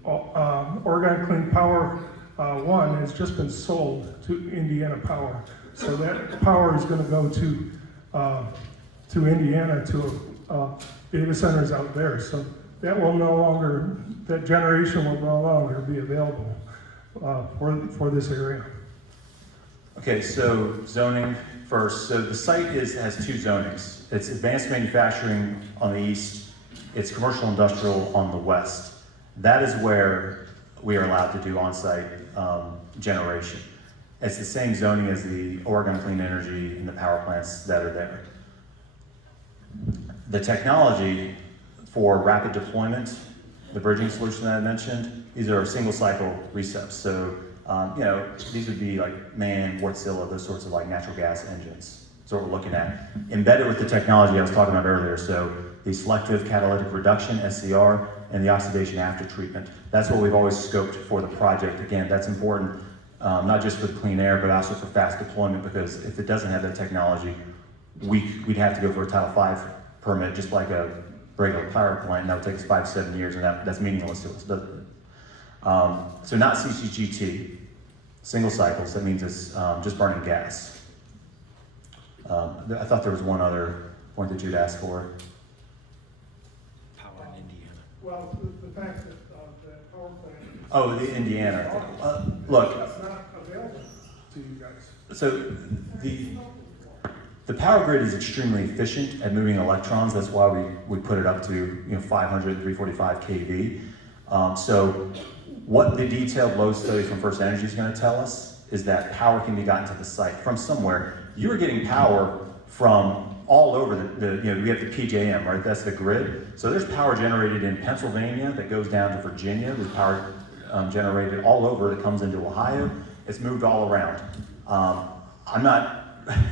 Oregon Clean Power 1 has just been sold to Indiana Power. So that power is going to go to Indiana to data centers out there. So that will no longer, that generation will no longer be available for this area. Okay, so zoning first. So the site has two zonings. It's advanced manufacturing on the east. It's commercial industrial on the west. That is where we are allowed to do on-site generation. It's the same zoning as the Oregon Clean Energy and the power plants that are there. The technology for rapid deployment, the bridging solution that I mentioned, these are single cycle receps. So, these would be like MAN, Wärtsilä, those sorts of like natural gas engines. So what we're looking at. Embedded with the technology I was talking about earlier, so the selective catalytic reduction, SCR, and the oxidation after treatment. That's what we've always scoped for the project. Again, that's important, not just for the clean air, but also for fast deployment, because if it doesn't have that technology, we'd have to go for a Title V permit, just like a regular power plant, and that would take us 5 to 7 years, and that's meaningless to us, doesn't it? So not CCGT, single cycles, that means it's just burning gas. I thought there was one other point that you'd asked for. Power in Indiana. Well, the fact that that power plant. Oh, the Indiana. Look, That's not available to you guys. so the power grid is extremely efficient at moving electrons. That's why we put it up to 500, 345 kV. So what the detailed load study from First Energy is going to tell us is that power can be gotten to the site from somewhere. You're getting power from all over we have the PJM, right? That's the grid. So there's power generated in Pennsylvania that goes down to Virginia. There's power generated all over that comes into Ohio. It's moved all around. I'm not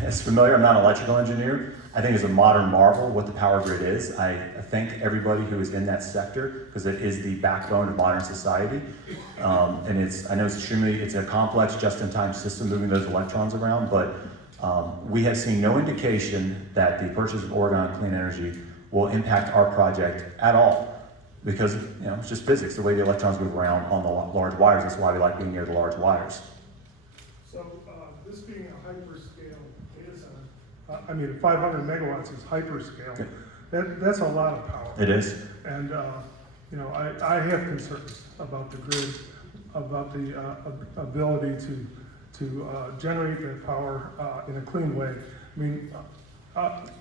as familiar, I'm not an electrical engineer. I think it's a modern marvel what the power grid is. I thank everybody who is in that sector, because it is the backbone of modern society. And I know it's a complex just-in-time system moving those electrons around, but we have seen no indication that the purchase of Oregon Clean Energy will impact our project at all, because it's just physics, the way the electrons move around on the large wires. That's why we like being near the large wires. So this being a hyperscale data center, 500 megawatts is hyperscale. Okay. that's a lot of power. It is. And, you know, I have concerns about the grid, about the ability to generate that power in a clean way. I mean,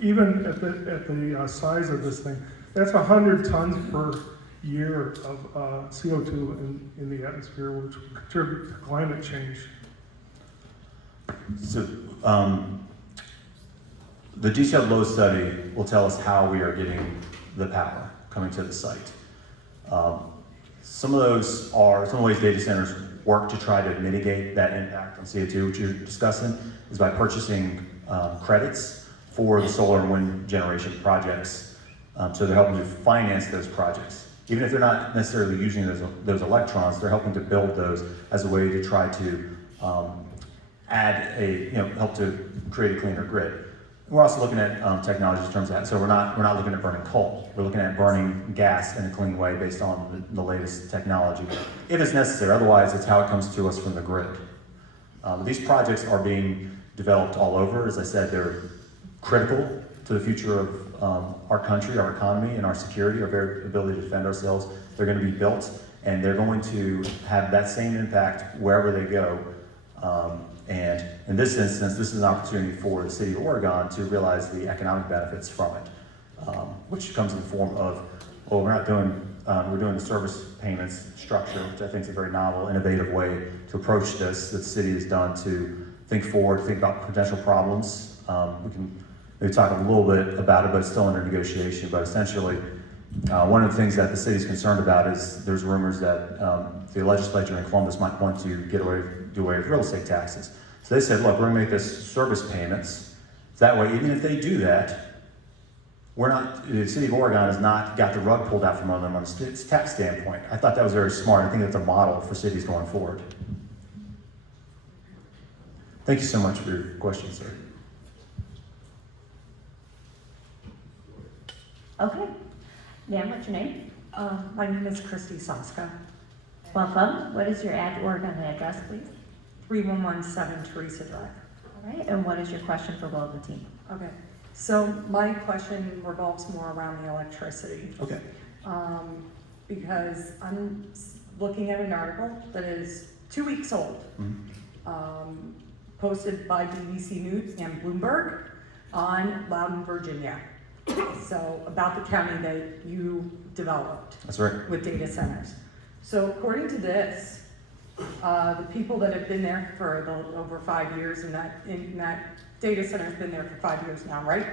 even at the size of this thing, that's 100 tons per year of CO2 in the atmosphere, which will contribute to climate change. So, the detailed load study will tell us how we are getting the power coming to the site. Some of the ways data centers work to try to mitigate that impact on CO2, which you're discussing, is by purchasing credits for the solar and wind generation projects. So they're helping to finance those projects. Even if they're not necessarily using those electrons, they're helping to build those as a way to try to help to create a cleaner grid. We're also looking at technologies in terms of that. So we're not looking at burning coal. We're looking at burning gas in a clean way based on the latest technology, if it's necessary. Otherwise, it's how it comes to us from the grid. These projects are being developed all over. As I said, they're critical to the future of our country, our economy, and our security, our very ability to defend ourselves. They're going to be built, and they're going to have that same impact wherever they go. And in this instance, this is an opportunity for the city of Oregon to realize the economic benefits from it, which comes in the form of, well, we're doing the service payments structure, which I think is a very novel, innovative way to approach this that the city has done to think forward, think about potential problems. We can maybe talk a little bit about it, but it's still under negotiation. But essentially, one of the things that the city is concerned about is there's rumors that the legislature in Columbus might want to do away with real estate taxes. So they said, look, we're gonna make this service payments. So that way, even if they do that, the city of Oregon has not got the rug pulled out from under them on a tax standpoint. I thought that was very smart. I think that's a model for cities going forward. Thank you so much for your question, sir. Okay. Ma'am, what's your name? My name is Christy Soska, Welcome. What is your Oregon address, please? 3117 Teresa Drive. All right, and what is your question for Will of the team? Okay, so my question revolves more around the electricity. Okay. Because I'm looking at an article that is 2 weeks old, posted by BBC News and Bloomberg on Loudon, Virginia. So about the county that you developed That's right. with data centers. So according to this, the people that have been there for over 5 years, and that data center has been there for 5 years now, right?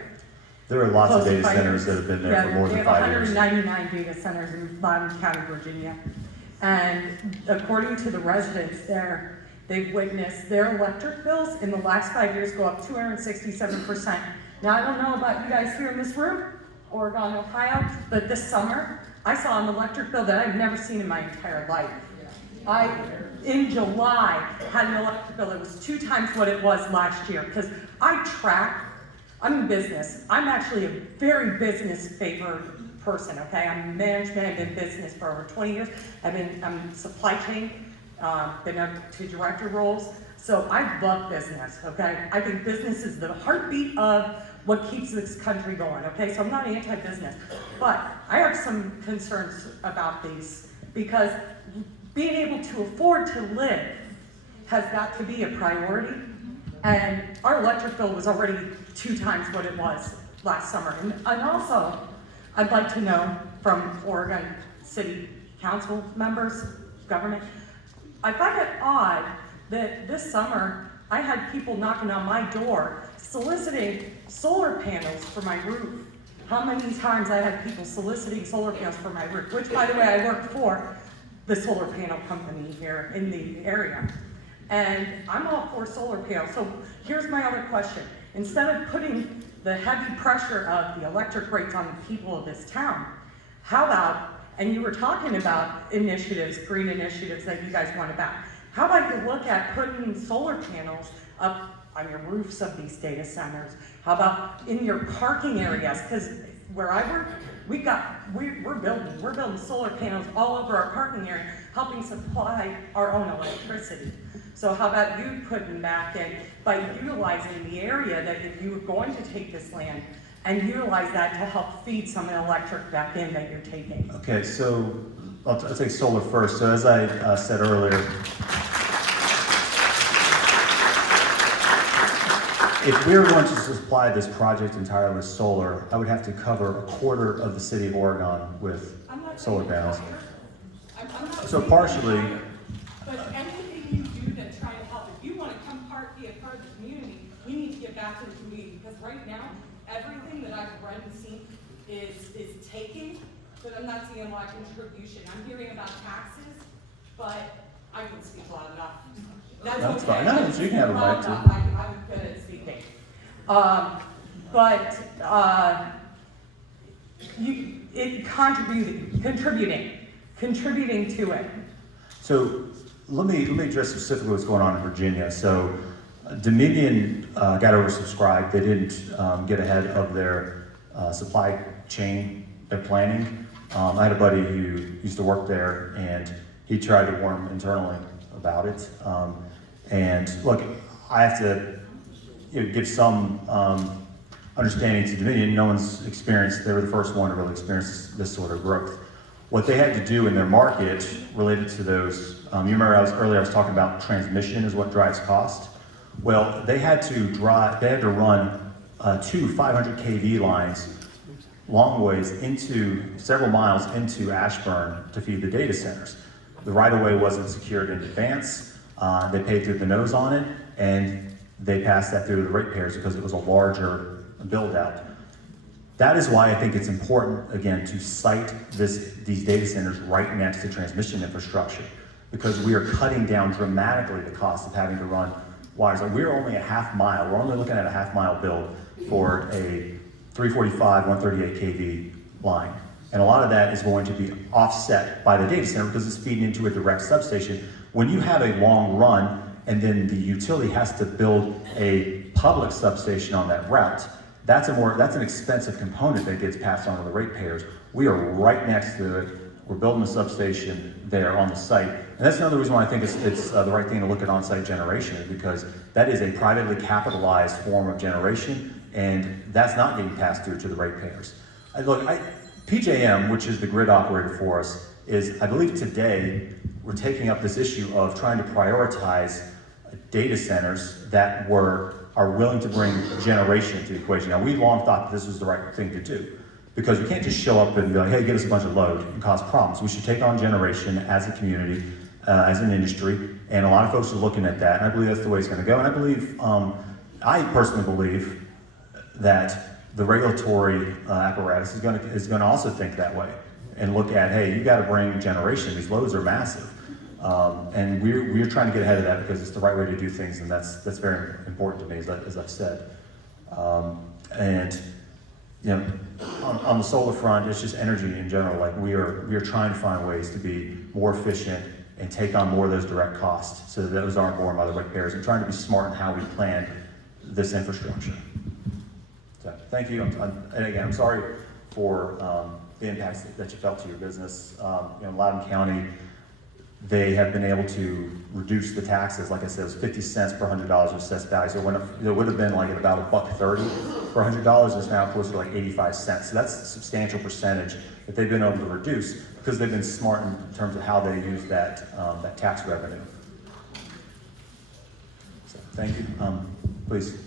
There are lots of Close to data 5 centers years. that have been there for more than 5 years. They have 199 data centers in Loudoun County, Virginia. And according to the residents there, they've witnessed their electric bills in the last 5 years go up 267%. Now, I don't know about you guys here in this room, Oregon, Ohio, but this summer, I saw an electric bill that I've never seen in my entire life. In July, had an electric bill that was 2 times what it was last year, because I'm in business. I'm actually a very business-favored person, okay? I'm in management, I've been in business for over 20 years. I'm supply chain, been up to director roles. So I love business, okay? I think business is the heartbeat of what keeps this country going, okay? So I'm not anti-business, but I have some concerns about these because being able to afford to live has got to be a priority. And our electric bill was already 2 times what it was last summer. And also, I'd like to know from Oregon City Council members, government, I find it odd that this summer I had people knocking on my door soliciting solar panels for my roof. How many times I had people soliciting solar panels for my roof, which by the way, I work for the solar panel company here in the area. And I'm all for solar panels. So here's my other question. Instead of putting the heavy pressure of the electric rates on the people of this town, how about, and you were talking about initiatives, green initiatives that you guys want to back. How about you look at putting solar panels up on your roofs of these data centers? How about in your parking areas? Because where I work, we're building solar panels all over our parking area, helping supply our own electricity. So how about you putting back in by utilizing the area that if you were going to take this land and utilize that to help feed some of the electric back in that you're taking. Okay, so I'll take solar first. So as I said earlier, if we were going to supply this project entirely with solar, I would have to cover a quarter of the city of Oregon with I'm not solar saying panels. higher. I'm not So saying partially- higher, but anything you do to try to help, if you want to be a part of the community, we need to get back to the community, because right now, everything that I've read and seen is taking, but I'm not seeing a lot of contribution. I'm hearing about taxes, but I can speak loud enough. That's okay. fine. No, you can have a Loud right to. enough. I'm good at speaking. Contributing to it. So let me address specifically what's going on in Virginia. So Dominion got oversubscribed. They didn't get ahead of their supply chain, their planning. I had a buddy who used to work there, and he tried to warn them internally about it. And look, I have to give some understanding to Dominion. No one's experienced, they were the first one to really experience this sort of growth. What they had to do in their market related to those, you remember earlier I was talking about transmission is what drives cost. Well, they had to run 2 500 kV lines long ways into several miles into Ashburn to feed the data centers. The right-of-way wasn't secured in advance. They paid through the nose on it, and they passed that through to the ratepayers because it was a larger build-out. That is why I think it's important, again, to site these data centers right next to transmission infrastructure, because we are cutting down dramatically the cost of having to run wires. Like, we're only a half mile. We're only looking at a half-mile build for a 345, 138 kV line. And a lot of that is going to be offset by the data center because it's feeding into a direct substation. When you have a long run and then the utility has to build a public substation on that route, that's an expensive component that gets passed on to the ratepayers. We are right next to it. We're building a substation there on the site. And that's another reason why I think it's the right thing to look at on-site generation, is because that is a privately capitalized form of generation, and that's not getting passed through to the ratepayers. PJM, which is the grid operator for us, I believe today, we're taking up this issue of trying to prioritize data centers that are willing to bring generation into the equation. Now, we long thought that this was the right thing to do, because we can't just show up and be like, hey, give us a bunch of load and cause problems. We should take on generation as a community, as an industry, and a lot of folks are looking at that, and I believe that's the way it's gonna go. And I believe, I personally believe that the regulatory apparatus is gonna also think that way and look at, hey, you gotta bring generation, these loads are massive. And we're trying to get ahead of that because it's the right way to do things, and that's very important to me, as I've said. And you know, on the solar front, it's just energy in general. Like, we are trying to find ways to be more efficient and take on more of those direct costs, so that those aren't borne by the ratepayers, and trying to be smart in how we plan this infrastructure. So, thank you. And again, I'm sorry for the impacts that you felt to your business. Loudoun County, they have been able to reduce the taxes. Like I said, it was 50 cents per $100 of assessed value. So it would have been like at about $1.30 per $100. It's now closer to like 85 cents. So that's a substantial percentage that they've been able to reduce because they've been smart in terms of how they use that tax revenue. So, thank you. Please.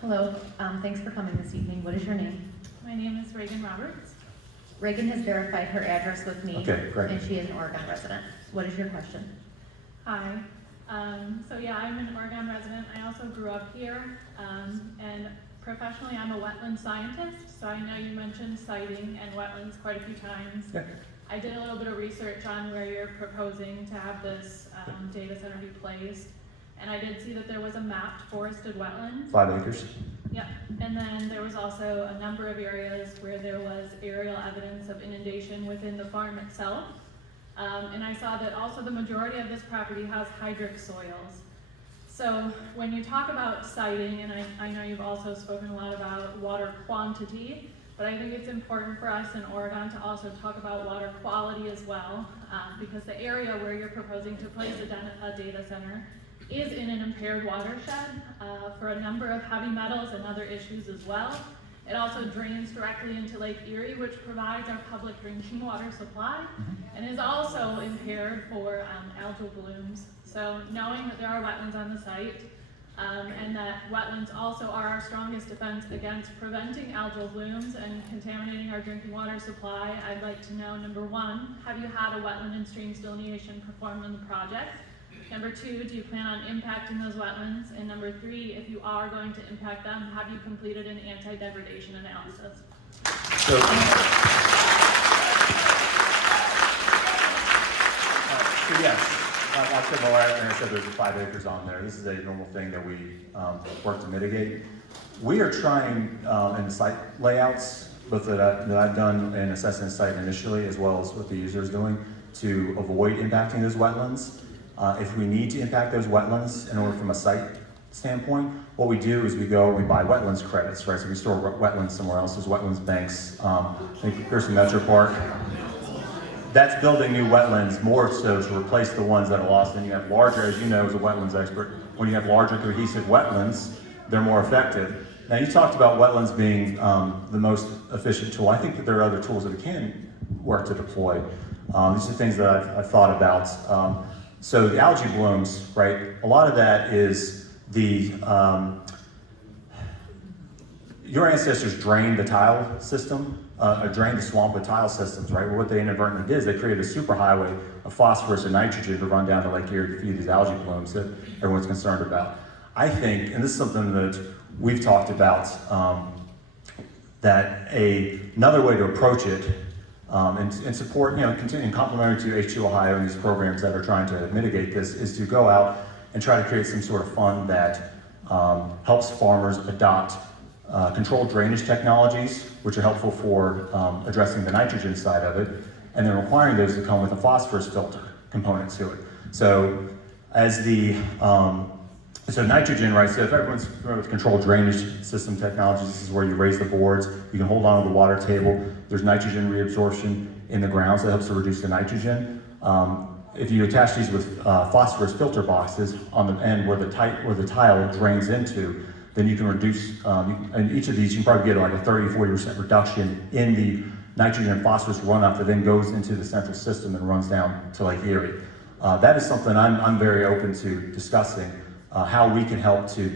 Hello, thanks for coming this evening. What is your name? My name is Reagan Roberts. Reagan has verified her address with me. Okay, great. And she is an Oregon resident. What is your question? Hi. So yeah, I'm an Oregon resident. I also grew up here, and professionally I'm a wetland scientist, so I know you mentioned siting and wetlands quite a few times. Yeah. I did a little bit of research on where you're proposing to have this data center be placed, and I did see that there was a mapped forested wetland. 5 acres. Yep, and then there was also a number of areas where there was aerial evidence of inundation within the farm itself. And I saw that also the majority of this property has hydric soils. So when you talk about siting, and I know you've also spoken a lot about water quantity, but I think it's important for us in Oregon to also talk about water quality as well, because the area where you're proposing to place a data center is in an impaired watershed for a number of heavy metals and other issues as well. It also drains directly into Lake Erie, which provides our public drinking water supply, and is also impaired for algal blooms. So knowing that there are wetlands on the site, and that wetlands also are our strongest defense against preventing algal blooms and contaminating our drinking water supply, I'd like to know, number one, have you had a wetland and streams delineation performed on the project? Number two, do you plan on impacting those wetlands? And number three, if you are going to impact them, have you completed an anti-degradation analysis? So, yes, I said, well, and I said there's 5 acres on there. This is a normal thing that we work to mitigate. We are trying in the site layouts, both that I've done in assessing the site initially, as well as what the user is doing, to avoid impacting those wetlands. If we need to impact those wetlands in order from a site standpoint, what we do is we buy wetlands credits, right? So we store wetlands somewhere else. There's wetlands banks. I think Pearson Metro Park. That's building new wetlands more so to replace the ones that are lost. And you have larger, as you know, as a wetlands expert, when you have larger cohesive wetlands, they're more effective. Now you talked about wetlands being the most efficient tool. I think that there are other tools that we can work to deploy. These are things that I've thought about. So the algae blooms, right? A lot of that is your ancestors drained the tile system, drained the swamp with tile systems, right? Well, what they inadvertently did is they created a superhighway of phosphorus and nitrogen to run down to Lake Erie to feed these algae blooms that everyone's concerned about. I think, and this is something that we've talked about, that another way to approach it and support, continue complementary to H2 Ohio and these programs that are trying to mitigate this, is to go out and try to create some sort of fund that helps farmers adopt controlled drainage technologies, which are helpful for addressing the nitrogen side of it, and then requiring those to come with a phosphorus filter component to it. So as so nitrogen, right, so if everyone's familiar with controlled drainage system technologies, this is where you raise the boards, you can hold on to the water table, there's nitrogen reabsorption in the ground, so that helps to reduce the nitrogen. If you attach these with phosphorus filter boxes on the end where the tile drains into, then you can reduce, and each of these you can probably get like a 30-40% reduction in the nitrogen and phosphorus runoff that then goes into the central system and runs down to Lake Erie. That is something I'm very open to discussing, how we can help to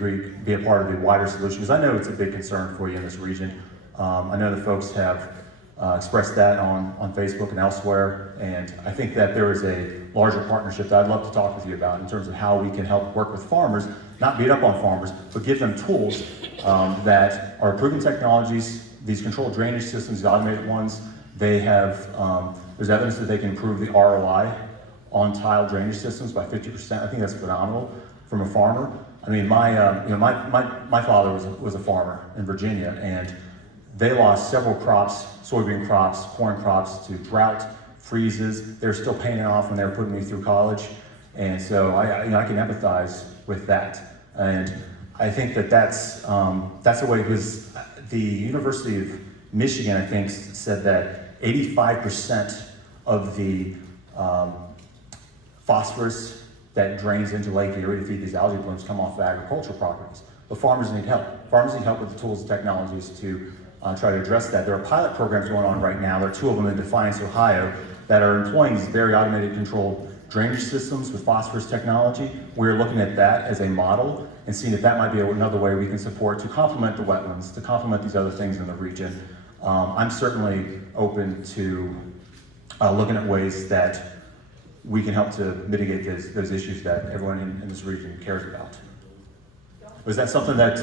be a part of the wider solution, because I know it's a big concern for you in this region. I know the folks have expressed that on Facebook and elsewhere, and I think that there is a larger partnership that I'd love to talk with you about in terms of how we can help work with farmers, not beat up on farmers, but give them tools that are proven technologies. These controlled drainage systems, the automated ones, they have, there's evidence that they can improve the ROI on tile drainage systems by 50%. I think that's phenomenal from a farmer. I mean, my father was a farmer in Virginia, and they lost several crops, soybean crops, corn crops, to drought, freezes. They're still paying it off when they were putting me through college. And so I can empathize with that. And I think that that's a way, because the University of Michigan, I think, said that 85% of the phosphorus that drains into Lake Erie to feed these algae blooms come off of agricultural properties. But farmers need help. Farmers need help with the tools and technologies to try to address that. There are pilot programs going on right now. There are 2 of them in Defiance, Ohio, that are employing these very automated controlled drainage systems with phosphorus technology. We're looking at that as a model and seeing if that might be another way we can support to complement the wetlands, to complement these other things in the region. I'm certainly open to looking at ways that we can help to mitigate those issues that everyone in this region cares about. Was that something that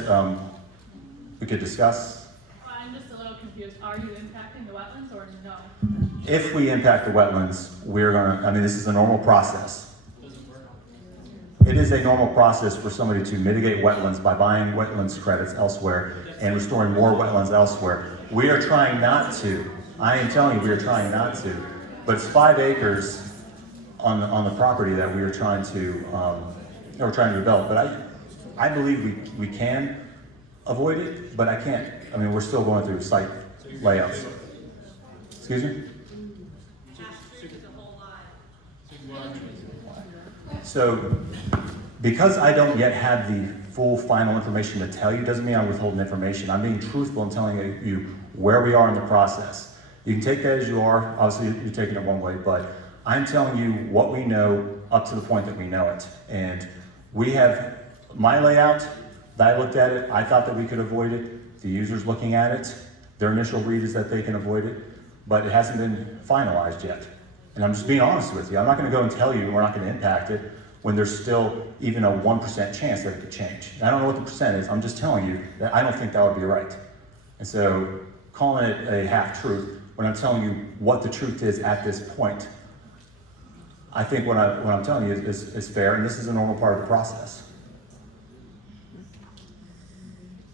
we could discuss? I'm just a little confused. Are you impacting the wetlands or no? If we impact the wetlands, this is a normal process. It is a normal process for somebody to mitigate wetlands by buying wetlands credits elsewhere and restoring more wetlands elsewhere. We are trying not to. I am telling you, we are trying not to. But it's 5 acres on the property that we are trying to develop. But I believe we can avoid it, but I can't. I mean, we're still going through site layouts. Excuse me? So because I don't yet have the full final information to tell you, doesn't mean I'm withholding information. I'm being truthful and telling you where we are in the process. You can take that as you are. Obviously, you're taking it one way, but I'm telling you what we know up to the point that we know it. And we have my layout that I looked at it. I thought that we could avoid it. The users looking at it, their initial read is that they can avoid it, but it hasn't been finalized yet. And I'm just being honest with you. I'm not going to go and tell you we're not going to impact it when there's still even a 1% chance that it could change. And I don't know what the percent is. I'm just telling you that I don't think that would be right. And so calling it a half-truth when I'm telling you what the truth is at this point, I think what I'm telling you is fair, and this is a normal part of the process.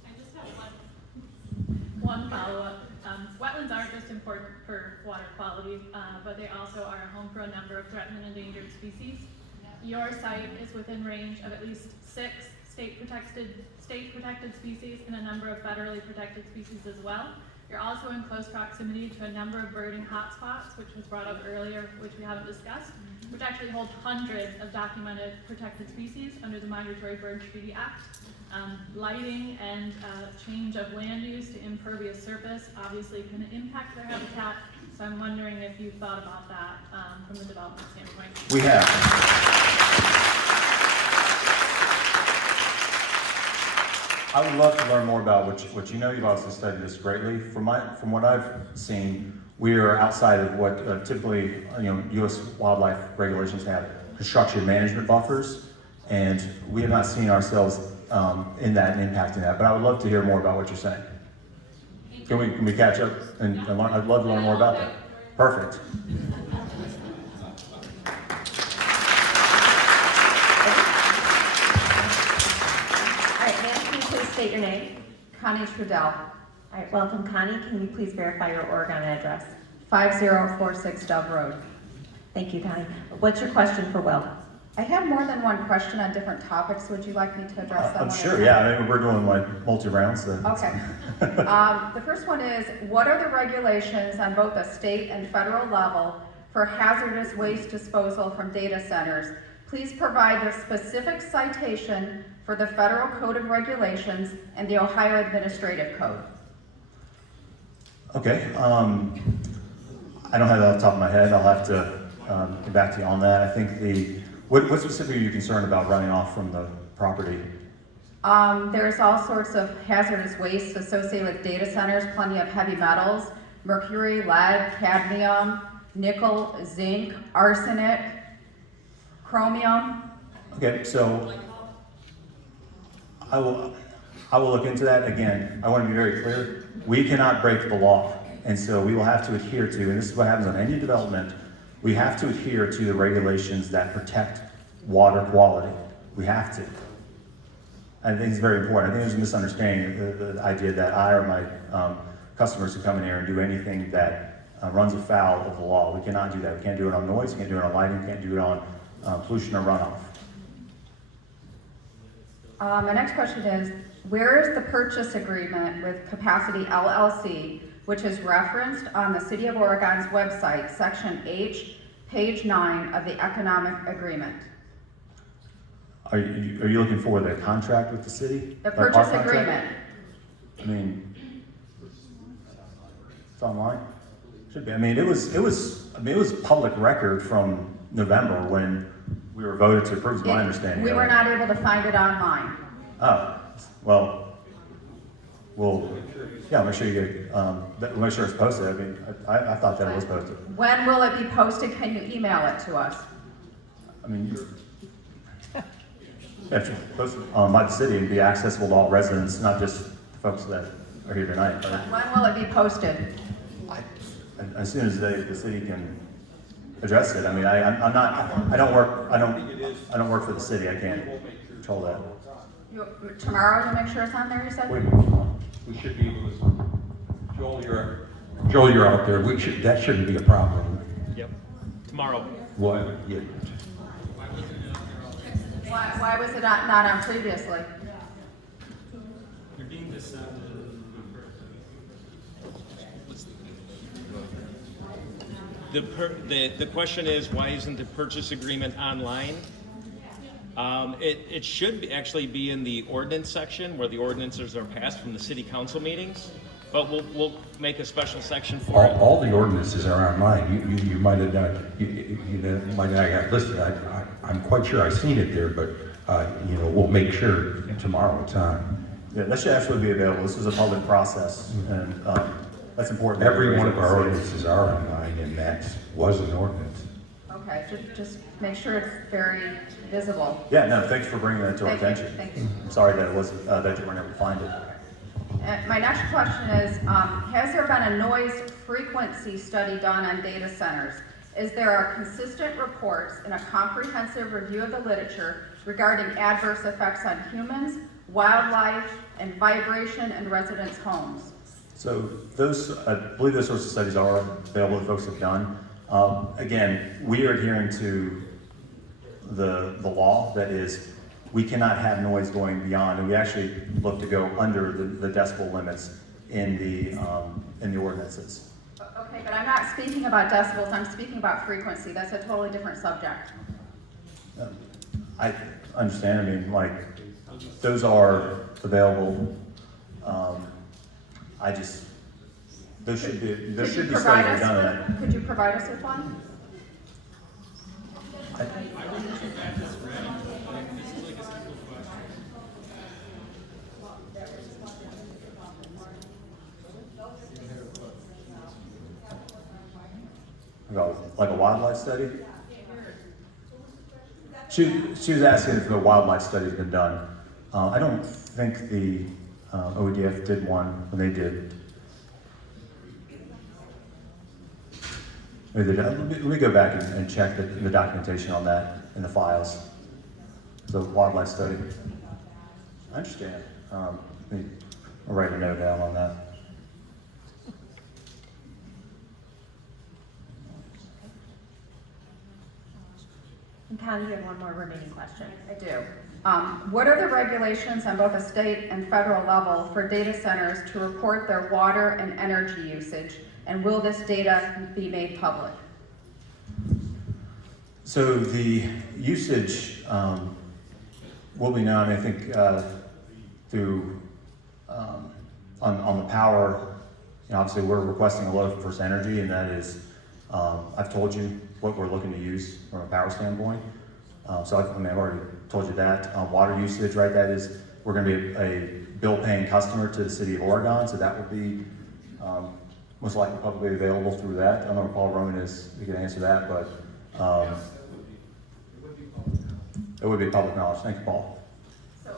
I just have one follow-up. Wetlands aren't just important for water quality, but they also are a home for a number of threatened and endangered species. Your site is within range of at least 6 state-protected species and a number of federally protected species as well. You're also in close proximity to a number of birding hotspots, which was brought up earlier, which we haven't discussed, which actually hold hundreds of documented protected species under the Migratory Bird Treaty Act. Lighting and change of land use to impervious surface obviously can impact their habitat, so I'm wondering if you've thought about that from the development standpoint. We have. I would love to learn more about what you know. You've also studied this greatly. From what I've seen, we are outside of what typically U.S. wildlife regulations have construction management buffers, and we have not seen ourselves in that and impacting that. But I would love to hear more about what you're saying. Can we catch up and learn? I'd love to learn more about that. Perfect. All right, ma'am, can you please state your name? Connie Trudell, All right, welcome, Connie. Can you please verify your Oregon address? 5046 Dove Road. Thank you, Connie. What's your question for Will? I have more than one question on different topics. Would you like me to address them? I'm one at a sure. time? Yeah, I mean, we're doing like multi-rounds. So. Okay. The first one is, what are the regulations on both a state and federal level for hazardous waste disposal from data centers? Please provide the specific citation for the Federal Code of Regulations and the Ohio Administrative Code. Okay. I don't have that off the top of my head. I'll have to get back to you on that. I think what specifically are you concerned about running off from the property? There's all sorts of hazardous waste associated with data centers, plenty of heavy metals, mercury, lead, cadmium, nickel, zinc, arsenic, chromium. Okay, so I will look into that. Again, I want to be very clear. We cannot break the law. And so we will have to adhere to, and this is what happens on any development, we have to adhere to the regulations that protect water quality. We have to. I think it's very important. I think there's a misunderstanding, the idea that I or my customers who come in here and do anything that runs afoul of the law. We cannot do that. We can't do it on noise, we can't do it on lighting, we can't do it on pollution or runoff. My next question is, where is the purchase agreement with Capacity LLC, which is referenced on the City of Oregon's website, Section H, page 9 of the Economic Agreement? Are you looking for the contract with the city? The Like our purchase contract? agreement. I mean, it's online. Should be. I mean, it was public record from November when we were voted to approve. Is my understanding. We of were it. not able to find it online. Oh, well, yeah. Make sure you get. Make sure it's posted. I mean, I thought that it was posted. When will it be posted? Can you email it to us? I mean, it's posted by the city and be accessible to all residents, not just the folks that are here tonight. But When will it be posted? as soon as the city can address it. I mean, I don't work for the city. I can't control that. Tomorrow to make sure it's on there, you said? We should be able to, Joel, you're out there, that shouldn't be a problem. Yep. Tomorrow. What? Yeah. Why was it not on previously? The question is, why isn't the purchase agreement online? It should actually be in the ordinance section where the ordinances are passed from the city council meetings, but we'll make a special section for it. All the ordinances are online. You might have not, you might not have listed. I'm quite sure I've seen it there, but, we'll make sure tomorrow it's on. Yeah, that should actually be available. This is a public process, and that's important. Every one of our ordinances are online, and that was an ordinance. Okay, just make sure it's very visible. Yeah, no, thanks for bringing that to our Thank you, attention. thank you. I'm sorry that it wasn't, that you weren't able to find it. My next question is, has there been a noise frequency study done on data centers? Is there are consistent reports in a comprehensive review of the literature regarding adverse effects on humans, wildlife, and vibration in residents' homes? So those, I believe those sorts of studies are available that folks have done. Again, we are adhering to the law, that is, we cannot have noise going beyond, and we actually look to go under the decibel limits in the ordinances. Okay, but I'm not speaking about decibels, I'm speaking about frequency. That's a totally different subject. I understand, I mean, like, those are available. There should be Could you studies provide that are done on that. us with, could you provide us with one? Like a wildlife study? She was asking if the wildlife study's been done. I don't think the OEDF did one when they did. Let me go back and check the documentation on that in the files. The wildlife study. I understand. I'll write a note down on that. And Connie, you have one more remaining question. I do. What are the regulations on both a state and federal level for data centers to report their water and energy usage? And will this data be made public? So the usage will be known, I think, through on the power. Obviously, we're requesting a load for First-Energy, and that is, I've told you what we're looking to use from a power standpoint. So I've already told you that. Water usage, right? That is, we're going to be a bill-paying customer to the city of Oregon, so that would be most likely publicly available through that. I don't know if Paul Roman is, he can answer that, but it would be public knowledge. Thank you, Paul. So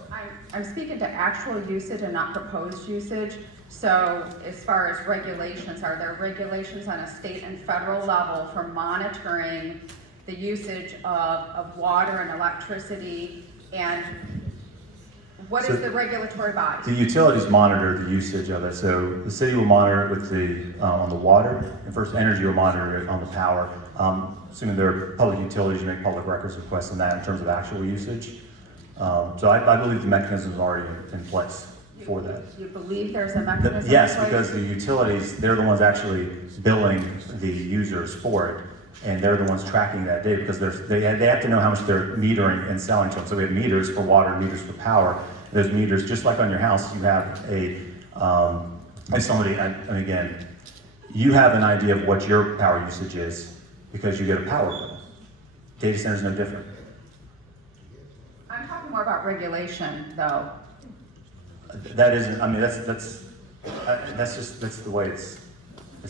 I'm speaking to actual usage and not proposed usage. So as far as regulations, are there regulations on a state and federal level for monitoring the usage of water and electricity? And what is the regulatory body? The utilities monitor the usage of it. So the city will monitor it with on the water, and First-Energy will monitor it on the power. Assuming they're public utilities, you make public records requests on that in terms of actual usage. So I believe the mechanism is already in place for that. You believe there's a mechanism? Yes, in place? because the utilities, they're the ones actually billing the users for it, and they're the ones tracking that data, because they have to know how much they're metering and selling to them. So we have meters for water, meters for power. There's meters, just like on your house, you have and again, you have an idea of what your power usage is because you get a power bill. Data center's no different. I'm talking more about regulation, though. That isn't, I mean, that's the way it's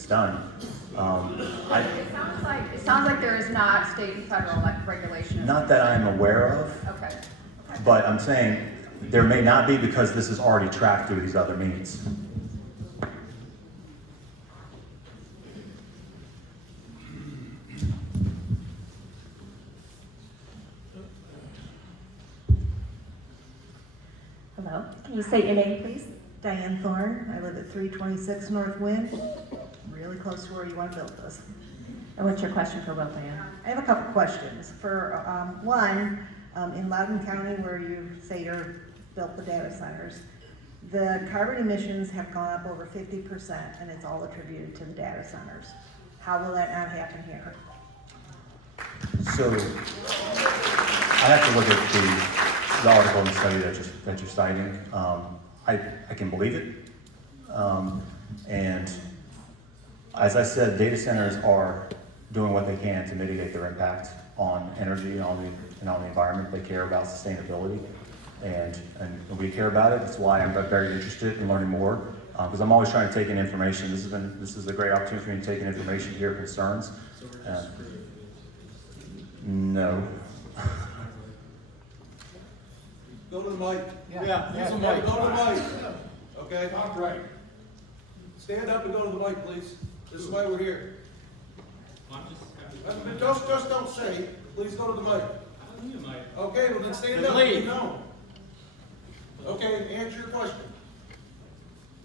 done. It sounds like there is not state and federal regulation. Not that I'm aware of, Okay. but I'm saying there may not be because this is already tracked through these other means. Hello. Can you state your name, please? Diane Thorne. I live at 326 North Wind, really close to where you want to build this. And what's your question for Will Diane? I have a couple questions. For one, in Loudoun County, where you say you're built the data centers, the carbon emissions have gone up over 50%, and it's all attributed to the data centers. How will that not happen here? So have to look at the article and study that you're citing. I can believe it. And as I said, data centers are doing what they can to mitigate their impact on energy and on the environment. They care about sustainability, and we care about it. That's why I'm very interested in learning more, because I'm always trying to take in information. This is a great opportunity for me to take in information, hear concerns. No. Go to the mic. Yeah, use the mic. Go to the mic. Okay? Talk right. Stand up and go to the mic, please. This is why we're here. Just don't say, please go to the mic. I don't need a mic. Okay, well then stand up. Leave. No. Okay, answer your question.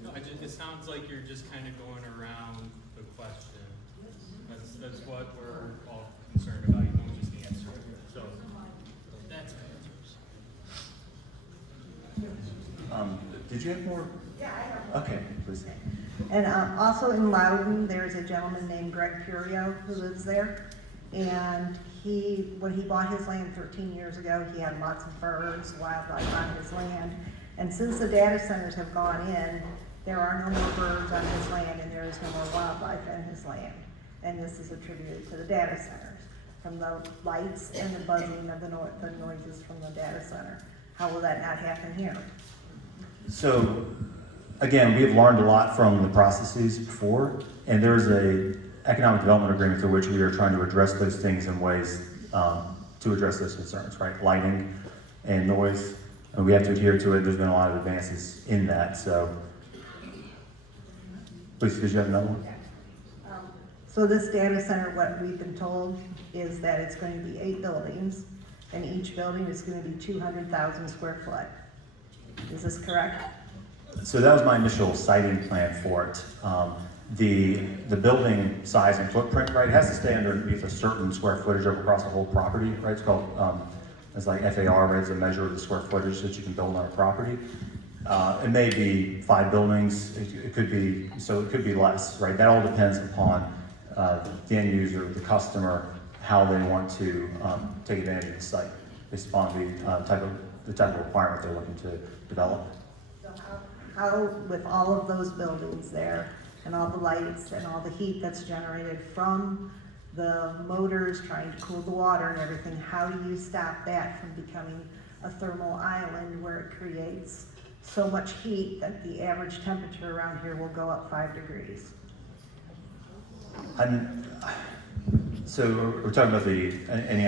No, it sounds like you're just kind of going around the question. That's what we're all concerned about. You don't just answer it. So that's it. Did you have more? Yeah, I have. Okay, please. And also in Loudon, there's a gentleman named Greg Purio who lives there. And when he bought his land 13 years ago, he had lots of birds, wildlife on his land. And since the data centers have gone in, there are no more birds on his land and there is no more wildlife in his land. And this is attributed to the data centers, from the lights and the buzzing of the noises from the data center. How will that not happen here? So, again, we have learned a lot from the processes before, and there's a economic development agreement through which we are trying to address those things in ways to address those concerns, right? Lighting and noise, and we have to adhere to it. There's been a lot of advances in that, so. Please, did you have another one? So this data center, what we've been told is that it's going to be 8 buildings, and each building is going to be 200,000 square foot. Is this correct? So that was my initial siting plan for it. The building size and footprint, right, has to stay underneath a certain square footage across the whole property, right? It's called, it's like FAR, right? It's a measure of the square footage that you can build on a property. It may be 5 buildings, it could be less, right? That all depends upon the end user, the customer, how they want to take advantage of the site based upon the type of requirement they're looking to develop. So how, with all of those buildings there, and all the lights and all the heat that's generated from the motors trying to cool the water and everything, how do you stop that from becoming a thermal island where it creates so much heat that the average temperature around here will go up 5 degrees? So we're talking about any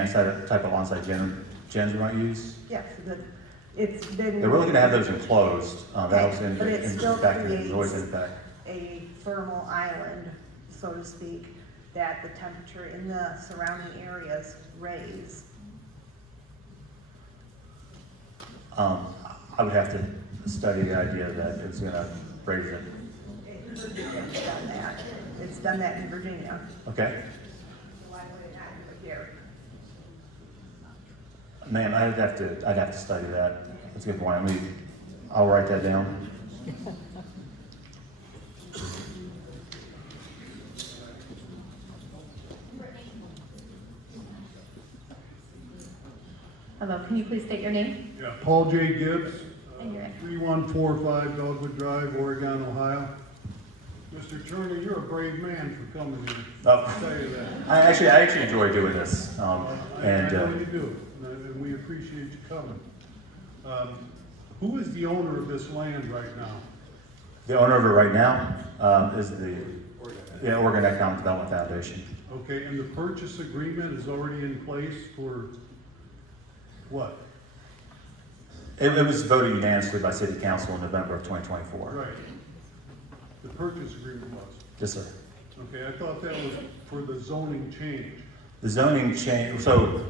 type of on-site gens we might use? Yes, it's been. Yeah, we're looking to have those enclosed. That helps in But it still back in the creates noise impact. a thermal island, so to speak, that the temperature in the surrounding areas raise. I would have to study the idea that it's going to raise it. It's done that. It's done that in Virginia. Okay, Why would it not do it here? ma'am, I'd have to study that. That's a good point. I'll write that down. Hello, can you please state your name Yeah, Paul J. Gibbs, and your 3145 Dogwood Drive, Oregon, Ohio. Mr. Turner, you're a brave man for coming here. Oh. I'll tell you that. I actually enjoy doing this. I know you do, and we appreciate you coming. Who is the owner of this land right now? The owner of it right now is the Oregon Economic Development Foundation. Okay, and the purchase agreement is already in place for what? It was voted unanimously by City Council in November of 2024. Right. The purchase agreement was. Yes, sir. Okay, I thought that was for the zoning change. The zoning change, so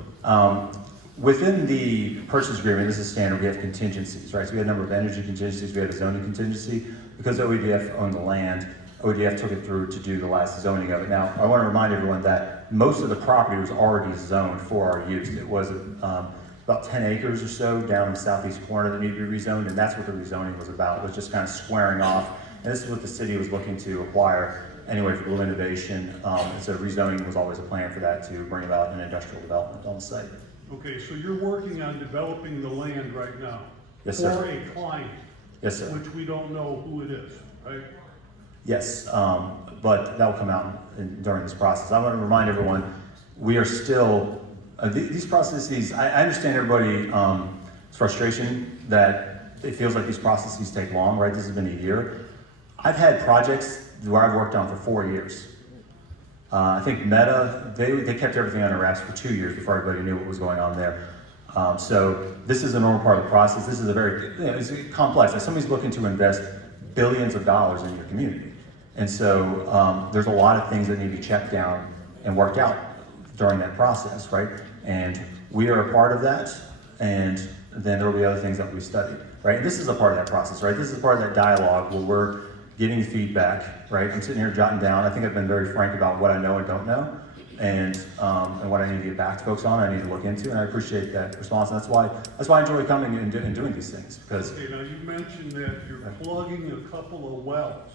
within the purchase agreement, this is standard, we have contingencies, right? So we had a number of energy contingencies, we had a zoning contingency. Because OEDF owned the land, OEDF took it through to do the last zoning of it. Now, I want to remind everyone that most of the property was already zoned for our use. It was about 10 acres or so down in the southeast corner that needed to be rezoned, and that's what the rezoning was about. It was just kind of squaring off. And this is what the city was looking to acquire anyway for Blue Innovation. And so rezoning was always a plan for that to bring about an industrial development on the site. Okay, so you're working on developing the land right now? Yes, sir. For a client? Yes, sir. Which we don't know who it is, right? Yes, but that will come out during this process. I want to remind everyone, we are still, these processes, I understand everybody's frustration that it feels like these processes take long, right? This has been a year. I've had projects where I've worked on for 4 years. I think Meta, they kept everything under wraps for 2 years before everybody knew what was going on there. So this is a normal part of the process. This is a very, it's complex. If somebody's looking to invest billions of dollars in your community. And so there's a lot of things that need to be checked down and worked out during that process, right? And we are a part of that, and then there will be other things that we study, right? And this is a part of that process, right? This is a part of that dialogue where we're getting feedback, right? I'm sitting here jotting down. I think I've been very frank about what I know and don't know, and what I need to get back to folks on, I need to look into, and I appreciate that response. And that's why I enjoy coming and doing these things, because Okay, now you mentioned that you're plugging a couple of wells.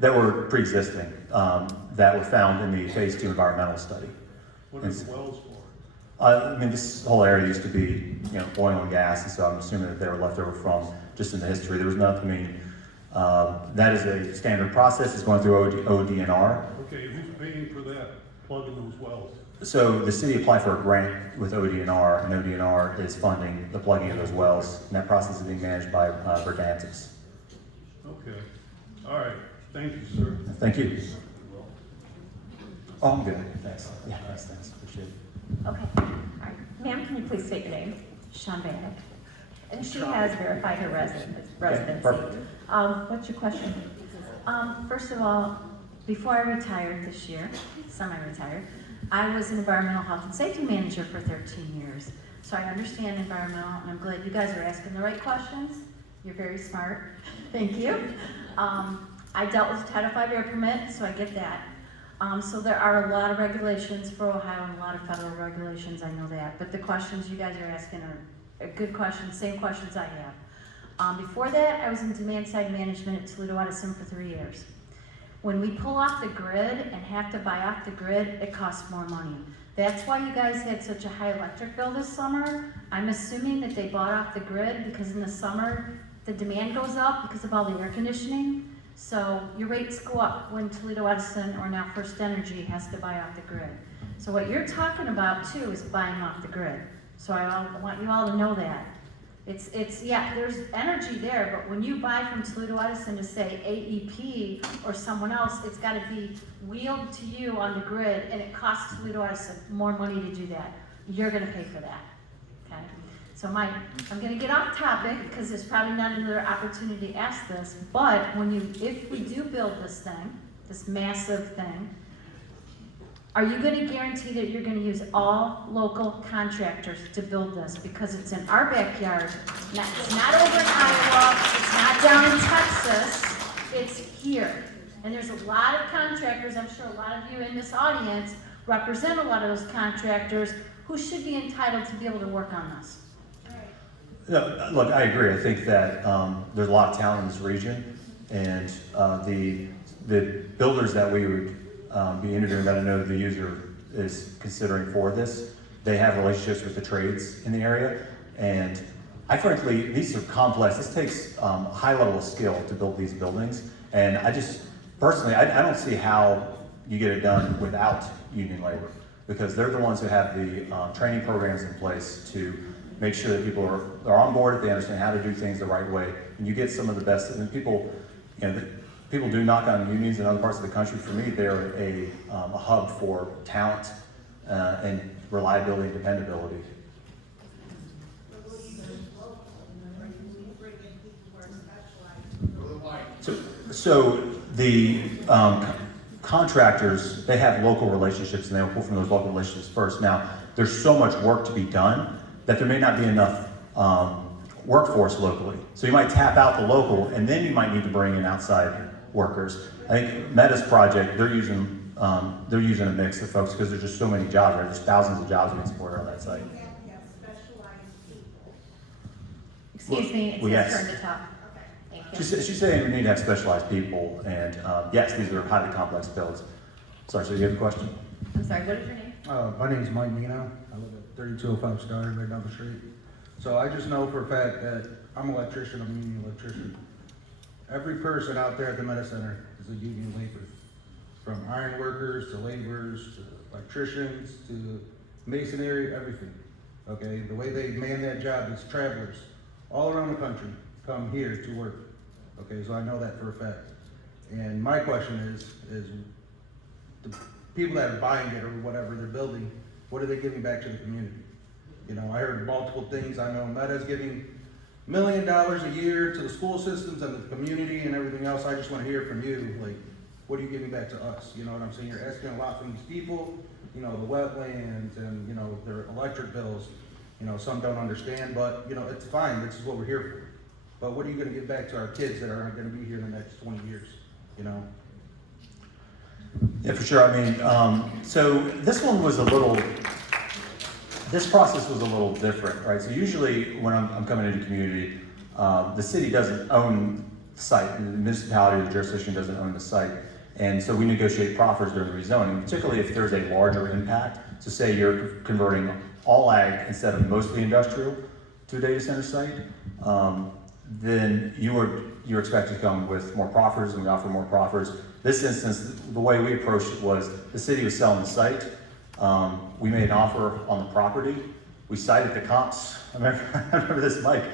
that were pre-existing, that were found in the phase 2 environmental study. What are the wells for? I mean, this whole area used to be, oil and gas, and so I'm assuming that they were left over from just in the history. There was nothing, that is a standard process. It's going through ODNR. Okay, who's paying for that, plugging those wells? So the city applied for a grant with ODNR, and ODNR is funding the plugging of those wells, and that process is being managed by Verdantis. Okay, all right, thank you, sir. Thank you. Oh, I'm good. Thanks. Yeah, thanks. Appreciate it. Okay, all right. Ma'am, can you please state your name? Sean Bannock. And she has verified her residency. perfect. What's your question? First of all, before I retired this year, semi-retired, I was an environmental health and safety manager for 13 years. So I understand environmental, and I'm glad you guys are asking the right questions. You're very smart. Thank you. I dealt with Title V air permit, so I get that. So there are a lot of regulations for Ohio and a lot of federal regulations, I know that. But the questions you guys are asking are good questions, same questions I have. Before that, I was in demand side management at Toledo Edison for 3 years. When we pull off the grid and have to buy off the grid, it costs more money. That's why you guys had such a high electric bill this summer. I'm assuming that they bought off the grid because in the summer, the demand goes up because of all the air conditioning. So your rates go up when Toledo Edison, or now First Energy, has to buy off the grid. So what you're talking about too is buying off the grid. So I want you all to know that. Yeah, there's energy there, but when you buy from Toledo Edison to say AEP or someone else, it's gotta be wheeled to you on the grid, and it costs Toledo Edison more money to do that. You're gonna pay for that, okay? So I'm gonna get off topic, because there's probably not another opportunity to ask this, but if we do build this thing, this massive thing, are you gonna guarantee that you're gonna use all local contractors to build this? Because it's in our backyard, it's not over in Iowa, it's not down in Texas, it's here. And there's a lot of contractors, I'm sure a lot of you in this audience represent a lot of those contractors who should be entitled to be able to work on this. No, look, I agree. I think that there's a lot of talent in this region, and the builders that we would be interviewing, that I know the user is considering for this, they have relationships with the trades in the area, and I frankly, these are complex. This takes a high level of skill to build these buildings, and I just, personally, I don't see how you get it done without union labor, because they're the ones who have the training programs in place to make sure that people are on board, if they understand how to do things the right way, and you get some of the best, and people, people do knock on unions in other parts of the country. For me, they're a hub for talent and reliability and dependability. So the contractors, they have local relationships, and they'll pull from those local relationships first. Now, there's so much work to be done that there may not be enough workforce locally. So you might tap out the local, and then you might need to bring in outside workers. I think Meta's project, they're using a mix of folks, because there's just so many jobs, right? There's thousands of jobs being supported on that site. Excuse me, it's Well, your yes. turn to talk. Thank you. She's saying we need to have specialized people, and yes, these are highly complex builds. Sorry, so you have a question? I'm sorry, what is your name? My name is Mike Nino. I live 3205 Star, right down the street. So I just know for a fact that I'm an electrician, I'm a union electrician. Every person out there at the Meta Center is a union labor. From iron workers to laborers to electricians to masonry, everything. Okay, the way they man that job is travelers all around the country come here to work. Okay, so I know that for a fact. And my question is the people that are buying it or whatever they're building, what are they giving back to the community? You know, I heard multiple things. I know Meta's giving $1 million a year to the school systems and the community and everything else. I just want to hear from you, like, what are you giving back to us? You know what I'm saying? You're asking a lot from these people, you know, the wetlands and, you know, their electric bills. You know, some don't understand, but, you know, it's fine. This is what we're here for. But what are you going to give back to our kids that aren't going to be here in the next 20 years, you know? Yeah, for sure. I mean, so this one was this process was a little different, right? So usually when I'm coming into community, the city doesn't own the site, and the municipality or the jurisdiction doesn't own the site. And so we negotiate proffers during the rezoning, particularly if there's a larger impact. So say you're converting all ag instead of mostly industrial to a data center site, then you're expected to come with more proffers, and we offer more proffers. This instance, the way we approached it was the city was selling the site. We made an offer on the property. We cited the comps. I remember this, Mike.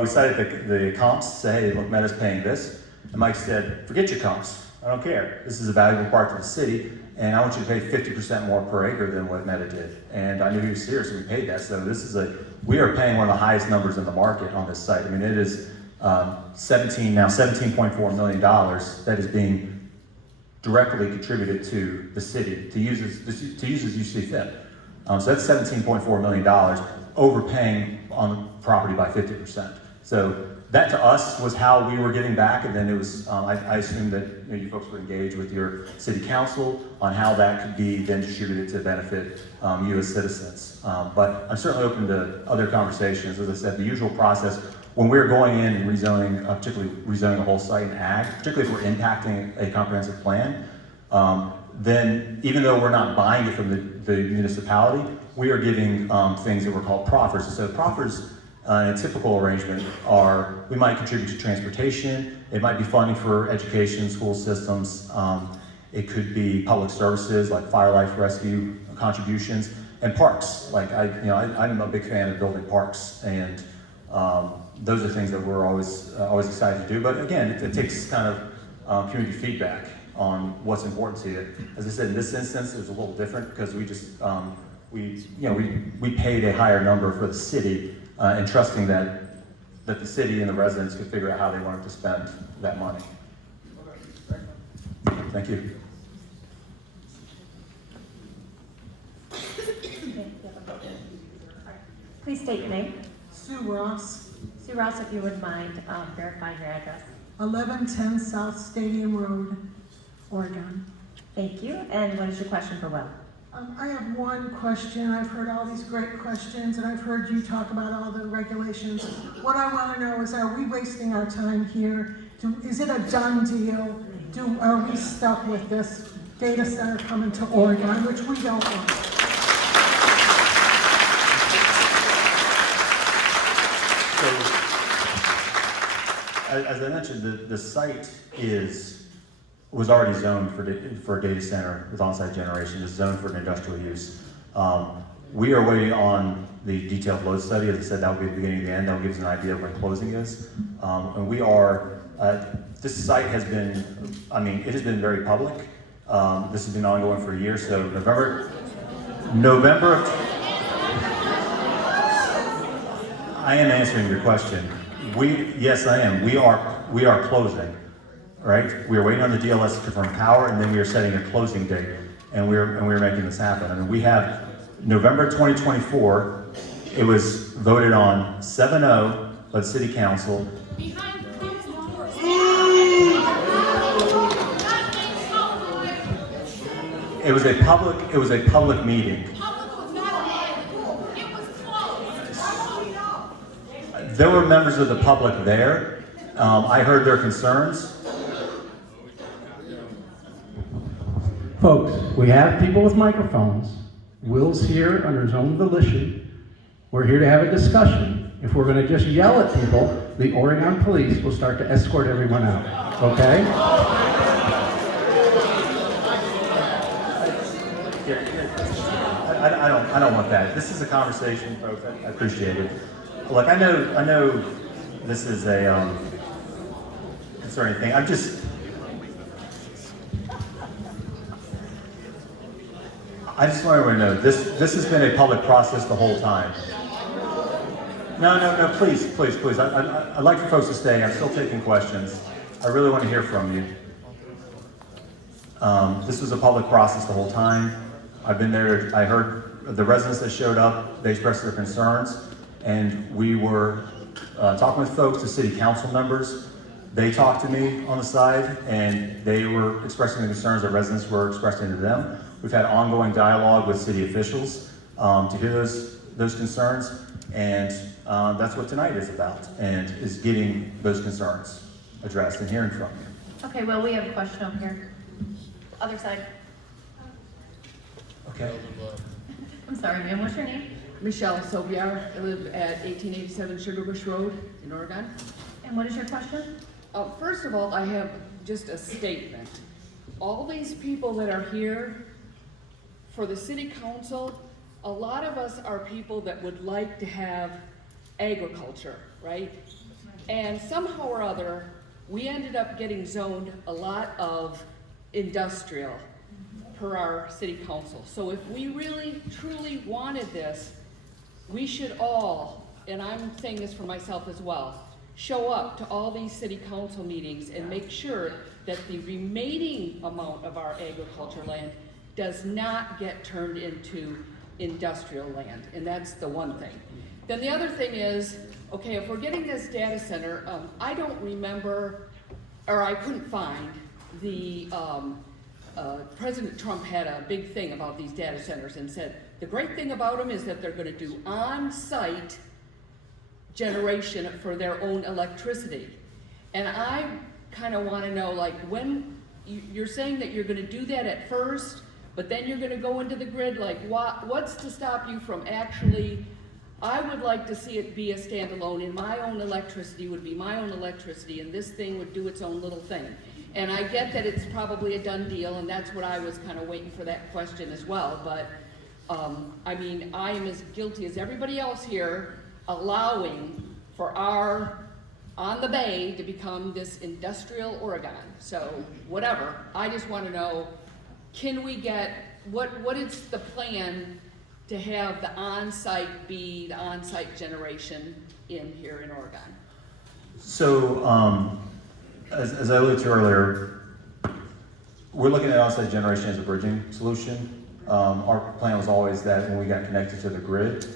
We cited the comps, say, hey, look, Meta's paying this. And Mike said, forget your comps. I don't care. This is a valuable part to the city, and I want you to pay 50% more per acre than what Meta did. And I knew he was serious, and we paid that. So we are paying one of the highest numbers in the market on this site. I mean, it is $17.4 million that is being directly contributed to the city to use as you see fit. So that's $17.4 million, overpaying on the property by 50%. So that to us was how we were getting back, and then it was, I assumed that you folks would engage with your city council on how that could be then distributed to benefit you as citizens. But I'm certainly open to other conversations. As I said, the usual process, when we're going in and rezoning, particularly rezoning a whole site in ag, particularly if we're impacting a comprehensive plan, then even though we're not buying it from the municipality, we are giving things that were called proffers. So proffers in a typical arrangement are, we might contribute to transportation, it might be funding for education, school systems, it could be public services like fire life rescue contributions, and parks. Like I'm a big fan of building parks, and those are things that we're always excited to do. But again, it takes kind of community feedback on what's important to you. As I said, in this instance, it was a little different because we just we paid a higher number for the city, and trusting that the city and the residents could figure out how they wanted to spend that money. Thank you. Please state your name. Sue Ross, Sue Ross, if you wouldn't mind verifying your address. 1110 South Stadium Road, Oregon. Thank you. And what is your question for Will? I have one question. I've heard all these great questions, and I've heard you talk about all the regulations. What I want to know is, are we wasting our time here? Is it a done deal? Are we stuck with this data center coming to Oregon, which we don't want? As I mentioned, the site was already zoned for a data center with on-site generation. It's zoned for an industrial use. We are waiting on the detailed load study. As I said, that will be the beginning and the end. That will give us an idea of when closing is. And we are, this site has been, it has been very public. This has been ongoing for a year. So November of, I am answering your question. Yes, I am. We are closing, right? We are waiting on the DLS to confirm power, and then we are setting a closing date, and we're making this happen. We have November 2024. It was voted on 7-0 by the City Council. It was a public meeting. There were members of the public there. I heard their concerns. Folks, we have people with microphones. Will's here under his own volition. We're here to have a discussion. If we're gonna just yell at people, the Oregon police will start to escort everyone out, okay? I don't want that. This is a conversation, folks. I appreciate it. Look, I know this is a concerning thing. I just want everyone to know this has been a public process the whole time. No, please. I'd like for folks to stay. I'm still taking questions. I really want to hear from you. This was a public process the whole time. I've been there. I heard the residents that showed up. They expressed their concerns, and we were talking with folks, the city council members. They talked to me on the side, and they were expressing the concerns that residents were expressing to them. We've had ongoing dialogue with city officials to hear those concerns, and that's what tonight is about, and is getting those concerns addressed and hearing from you. Okay, well, we have a question over here. Other side. Okay. I'm sorry, ma'am, what's your name? Michelle Sobiar. I live at 1887 Sugar Bush Road in Oregon. And what is your question? First of all, I have just a statement. All these people that are here for the city council, a lot of us are people that would like to have agriculture, right? And somehow or other, we ended up getting zoned a lot of industrial per our city council. So if we really, truly wanted this, we should all, and I'm saying this for myself as well, show up to all these city council meetings and make sure that the remaining amount of our agriculture land does not get turned into industrial land, and that's the one thing. Then the other thing is, okay, if we're getting this data center, I don't remember, or I couldn't find the, President Trump had a big thing about these data centers and said, the great thing about them is that they're gonna do on-site generation for their own electricity. And I kinda wanna know, like, when, you're saying that you're gonna do that at first, but then you're gonna go into the grid, like, what's to stop you from actually, I would like to see it be a standalone, and my own electricity would be my own electricity, and this thing would do its own little thing. And I get that it's probably a done deal, and that's what I was kind of waiting for that question as well, but, I mean, I am as guilty as everybody else here, allowing for our, on the bay, to become this industrial Oregon. So, whatever, I just want to know, can we get, what is the plan to have the on-site be the on-site generation in here in Oregon? So, as I alluded to earlier, we're looking at on-site generation as a bridging solution. Our plan was always that when we got connected to the grid,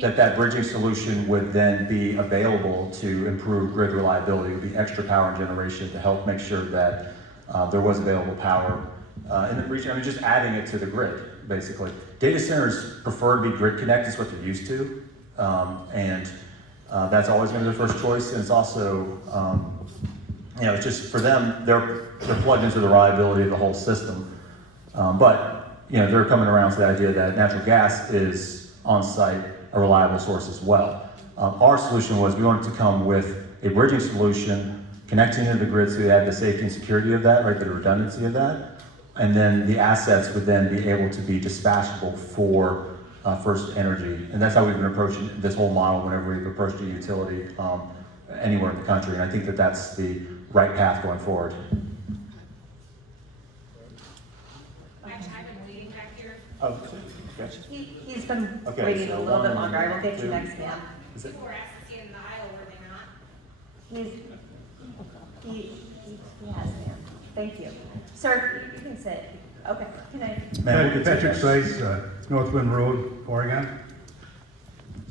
that bridging solution would then be available to improve grid reliability. It would be extra power generation to help make sure that there was available power in the region. I mean, just adding it to the grid, basically. Data centers prefer to be grid connected, it's what they're used to. And that's always been their first choice. And it's also, you know, it's just for them, they're plugged into the reliability of the whole system. But, you know, they're coming around to the idea that natural gas is on-site a reliable source as well. Our solution was we wanted to come with a bridging solution, connecting into the grid so we had the safety and security of that, right, the redundancy of that. And then the assets would then be able to be dispatchable for First Energy. And that's how we've been approaching this whole model whenever we've approached a utility anywhere in the country. And I think that that's the right path going forward. Oh, okay. He's been Okay, waiting so a little bit 1, longer. I will get 2. you next, ma'am. Is it? People were asked to stand in the aisle, were they not? He has, ma'am. Thank you. Sir, you can sit. Okay, can I? Patrick Sykes, Northwind Road, Oregon.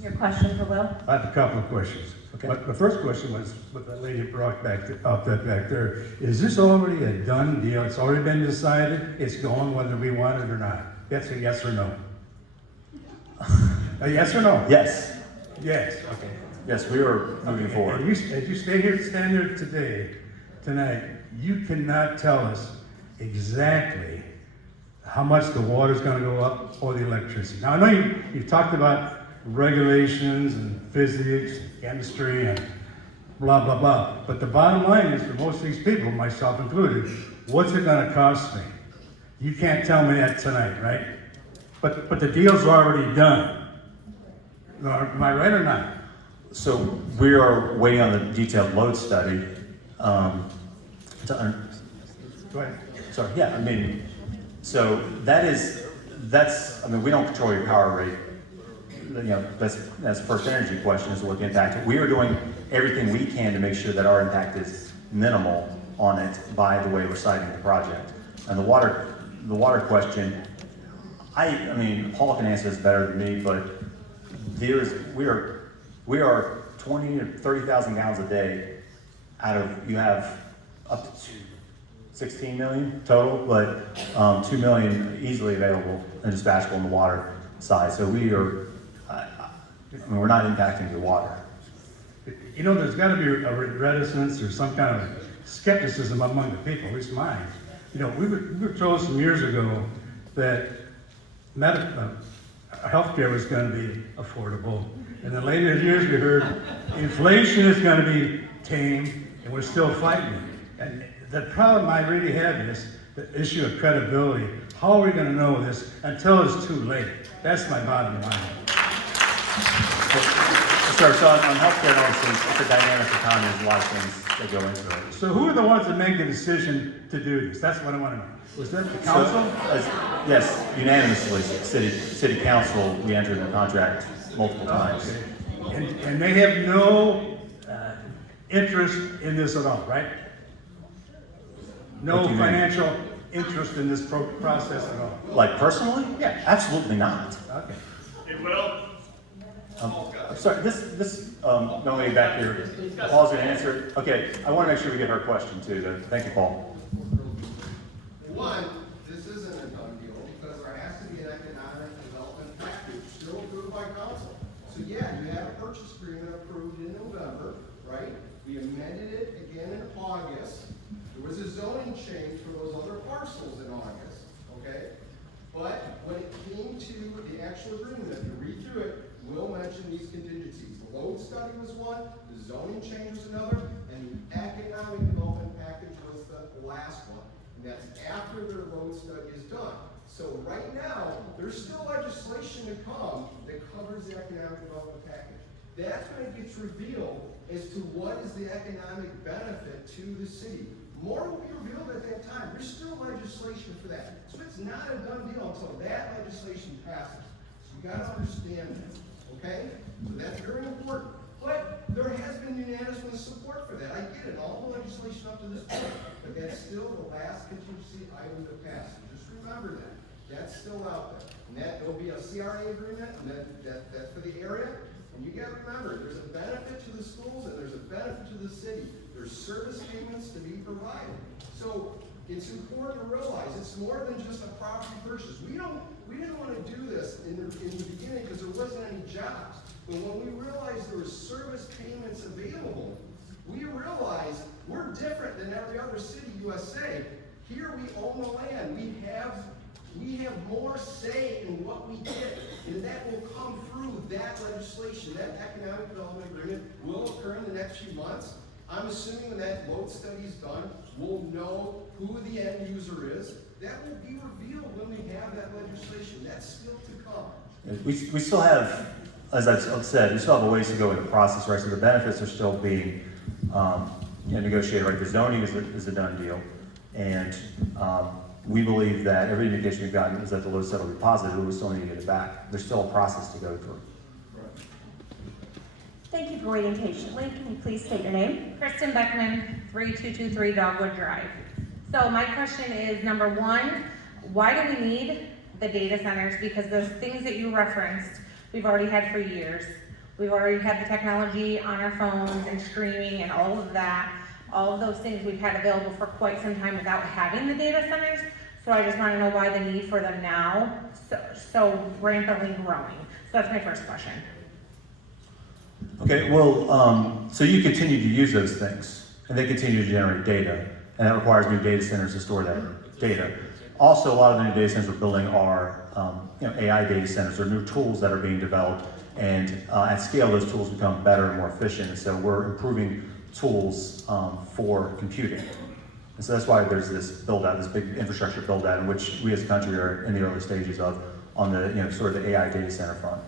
Your question for Will? I have a couple of questions. Okay. But the first question was what that lady brought back there. Is this already a done deal? It's already been decided? It's going whether we want it or not? That's a yes or no? A yes or no? Yes. Yes, okay. Yes, we are moving forward. As you stand here tonight, you cannot tell us exactly how much the water's gonna go up or the electricity. Now, I know you talked about regulations and physics, chemistry, and blah, blah, blah. But the bottom line is, for most of these people, myself included, what's it gonna cost me? You can't tell me that tonight, right? But the deal's already done. Am I right or not? So we are waiting on the detailed load study. Go ahead. Sorry, yeah, I mean, so that's, I mean, we don't control your power rate. You know, that's the first energy question, is what the impact. We are doing everything we can to make sure that our impact is minimal on it by the way we're siting the project. And the water question, I mean, Paul can answer this better than me, but we are 20 to 30,000 gallons a day out of, you have up to 16 million total, but 2 million easily available and dispatchable on the water side. So we are, I mean, we're not impacting the water. You know, there's gotta be a reticence or some kind of skepticism among the people, at least mine. You know, we were told some years ago that healthcare was gonna be affordable. And then later in years, we heard inflation is gonna be tame, and we're still fighting. And the problem I really have is the issue of credibility. How are we gonna know this until it's too late? That's my bottom line. Sorry, so on healthcare, obviously, it's a dynamic economy, there's a lot of things that go into it. So who are the ones that make the decision to do this? That's what I wanna know. Was that the council? Yes, unanimously, city council, we entered the contract multiple times. Okay. And they have no interest in this at all, right? What No do you mean? financial interest in this process at all? Like personally? Yeah. Absolutely not. Okay. It will. I'm sorry, this young lady back here, Paul's gonna answer it. Okay, I wanna make sure we get her question too, though. Thank you, Paul. One, this isn't a done deal because there has to be an economic development package still approved by council. So yeah, you have a purchase agreement approved in November, right? We amended it again in August. There was a zoning change for those other parcels in August, okay? But when it came to the actual agreement, if you read through it, we'll mention these contingencies. The load study was one, the zoning change was another, and the economic development package was the last one. And that's after their load study is done. So right now, there's still legislation to come that covers the economic development package. That's when it gets revealed as to what is the economic benefit to the city. More will be revealed at that time. There's still legislation for that. So it's not a done deal until that legislation passes. So you gotta understand that, okay? So that's very important. But there has been unanimous support for that. I get it, all the legislation up to this point, but that's still the last contingency item to pass. So just remember that. That's still out there. And that, there'll be a CRA agreement, and that's for the area. And you gotta remember, there's a benefit to the schools and there's a benefit to the city. There's service payments to be provided. So it's important to realize it's more than just a property purchase. We didn't want to do this in the beginning because there wasn't any jobs. But when we realized there were service payments available, we realized we're different than every other city USA. Here we own the land. We have more say in what we get, and that will come through that legislation. That economic development agreement will occur in the next few months. I'm assuming when that load study is done, we'll know who the end user is. That will be revealed when we have that legislation. That's still to come. We still have, as I've said, we still have a ways to go in the process, right? So the benefits are still being negotiated, right? The zoning is a done deal. And we believe that every indication we've gotten is that the load study will be positive, but we still need to get it back. There's still a process to go through. Thank you for waiting patiently. Can you please state your name? Kristen Beckman, 3223 Dogwood Drive. So my question is, number one, why do we need the data centers? Because those things that you referenced, we've already had for years. We've already had the technology on our phones and streaming and all of that. All of those things we've had available for quite some time without having the data centers. So I just want to know why the need for them now so rampantly growing. So that's my first question. Okay, well, so you continue to use those things, and they continue to generate data, and that requires new data centers to store that data. Also, a lot of the new data centers we're building are AI data centers or new tools that are being developed, and at scale those tools become better and more efficient, and so we're improving tools for computing. And so that's why there's this build out, this big infrastructure build out, in which we as a country are in the early stages of on the sort of the AI data center front.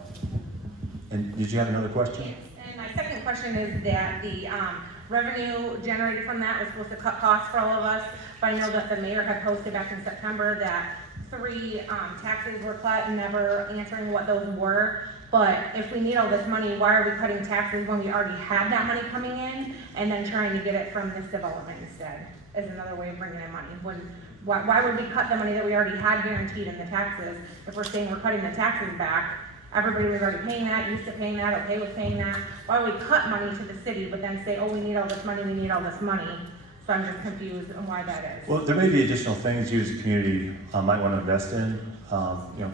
And did you have another question? And my second question is that the revenue generated from that was supposed to cut costs for all of us, but I know that the mayor had posted back in September that 3 taxes were cut, never answering what those were. But if we need all this money, why are we cutting taxes when we already have that money coming in, and then trying to get it from this development instead, is another way of bringing in money? Why would we cut the money that we already had guaranteed in the taxes if we're saying we're cutting the taxes back? Everybody was already paying that, used to paying that, okay with paying that. Why would we cut money to the city, but then say, oh, we need all this money, we need all this money? So I'm just confused on why that is. Well, there may be additional things you as a community might want to invest in,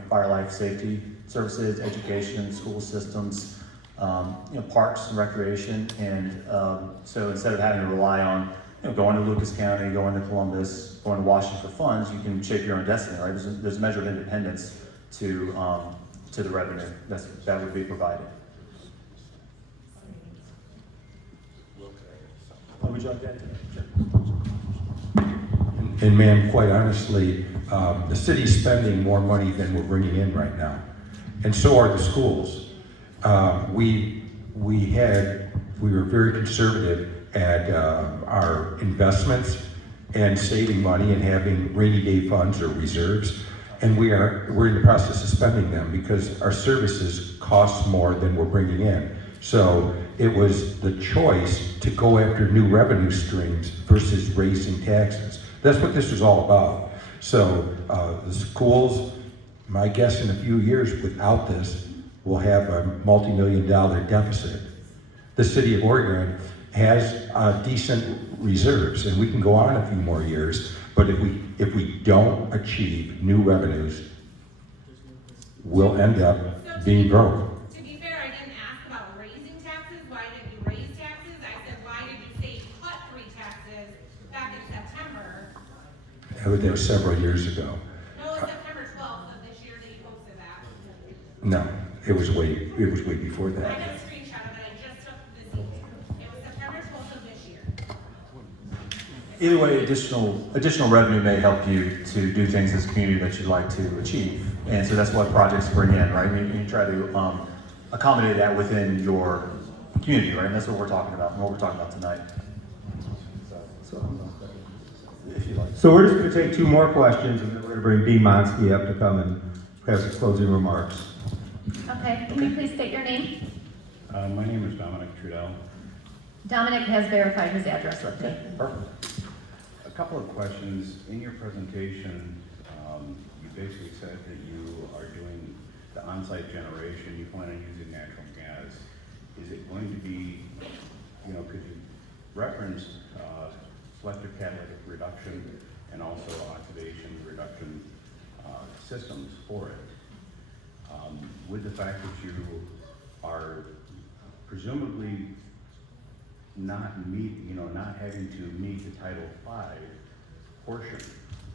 fire life safety services, education, school systems, parks and recreation. And so instead of having to rely on going to Lucas County, going to Columbus, going to Washington for funds, you can shape your own destiny, right? There's a measure of independence to the revenue that would be provided. Would you like to add to that? And ma'am, quite honestly, the city's spending more money than we're bringing in right now. And so are the schools. We were very conservative at our investments and saving money and having rainy day funds or reserves. And we're in the process of spending them because our services cost more than we're bringing in. So it was the choice to go after new revenue streams versus raising taxes. That's what this was all about. So the schools, my guess in a few years without this, will have a multi-million-dollar deficit. The city of Oregon has decent reserves, and we can go on a few more years, but if we don't achieve new revenues, we'll end up being broke. To be fair, I didn't ask about raising taxes. Why did you raise taxes? I said, why did you say cut 3 taxes back in September? That was several years ago. No, it was September 12th of this year that you posted that. No, it was way before I that. got a screenshot of it. I just took this evening. It was September 12th of this year. Either way, additional revenue may help you to do things as a community that you'd like to achieve. And so that's what projects bring in, right? You try to accommodate that within your community, right? And that's what we're talking about, and what we're talking about tonight. If you like. So we're just going to take 2 more questions, and then we're going to bring Dean Monsky up to come and have some closing remarks. Okay, can you please state your name? My name is Dominic Trudell. Dominic has verified his address with me. Perfect. A couple of questions. In your presentation, you basically said that you are doing the on-site generation. You plan on using natural gas. Is it going to be, could you reference selective catalytic reduction and also oxidation reduction systems for it? With the fact that you are presumably not having to meet the Title V portion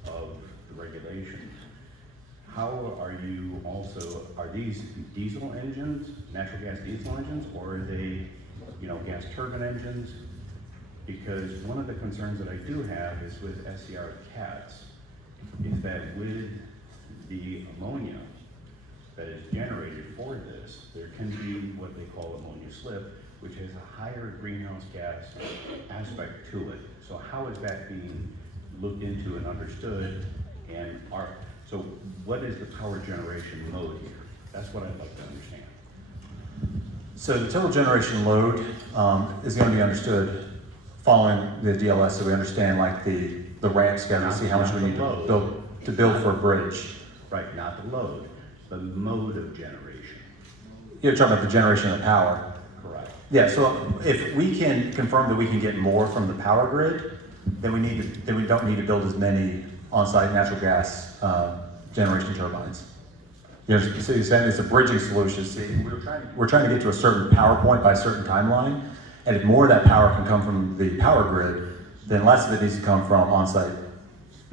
of the regulations, how are you are these diesel engines, natural gas diesel engines, or are they, gas turbine engines? Because one of the concerns that I do have is with SCR cats, is that with the ammonia that is generated for this, there can be what they call ammonia slip, which has a higher greenhouse gas aspect to it. So how is that being looked into and understood? And so what is the power generation load here? That's what I'd like to understand. So the total generation load is going to be understood following the DLS, so we understand like the ramp schedule, see how much we need to build for a bridge. Right, not the load, the mode of generation. You're talking about the generation of power. Correct. Yeah, so if we can confirm that we can get more from the power grid, then we don't need to build as many on-site natural gas generation turbines. So you're saying it's a bridging solution. See, we're trying to get to a certain power point by a certain timeline, and if more of that power can come from the power grid, then less of it needs to come from on-site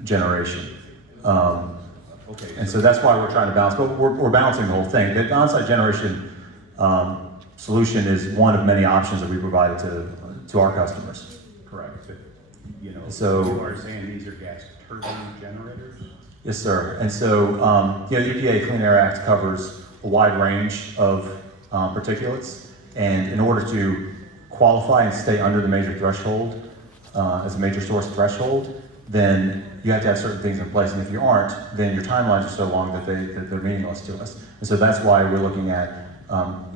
generation. Okay. And so that's why we're trying to balance, but we're balancing the whole thing. The on-site generation solution is one of many options that we provided to our customers. Correct. But, you know, So- you are saying these are gas turbine generators? Yes, sir. And so, the EPA Clean Air Act covers a wide range of particulates, and in order to qualify and stay under the major threshold, as a major source threshold, then you have to have certain things in place, and if you aren't, then your timelines are so long that they're meaningless to us. And so that's why we're looking at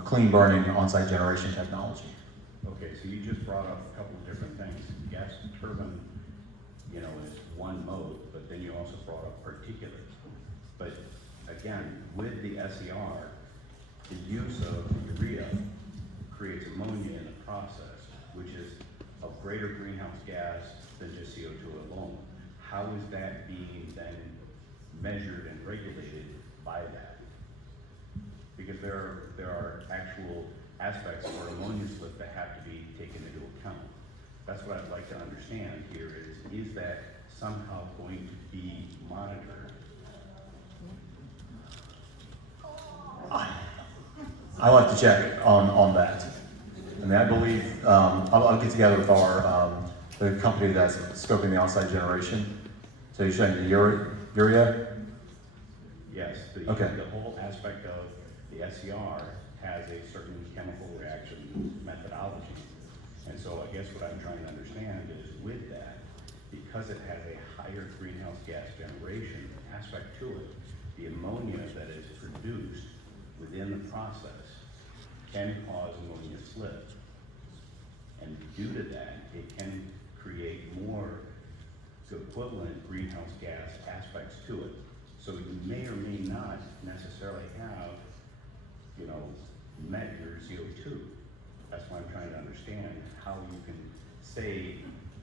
clean burning on-site generation technology. Okay, so you just brought up a couple of different things. Gas turbine, you know, is one mode, but then you also brought up particulates. But again, with the SER, the use of urea creates ammonia in the process, which is of greater greenhouse gas than just CO2 alone. How is that being then measured and regulated by that? Because there are actual aspects for ammonia slip that have to be taken into account. That's what I'd like to understand here is that somehow going to be monitored? I like to check on that. I mean, I believe, I'll get together with the company that's scoping the on-site generation. So you're saying the urea? Yes, Okay. the whole aspect of the SCR has a certain chemical reaction methodology. And so I guess what I'm trying to understand is with that, because it has a higher greenhouse gas generation aspect to it, the ammonia that is produced within the process can cause ammonia slip. And due to that, it can create more equivalent greenhouse gas aspects to it. So you may or may not necessarily have, you know, met your CO2. That's why I'm trying to understand how you can say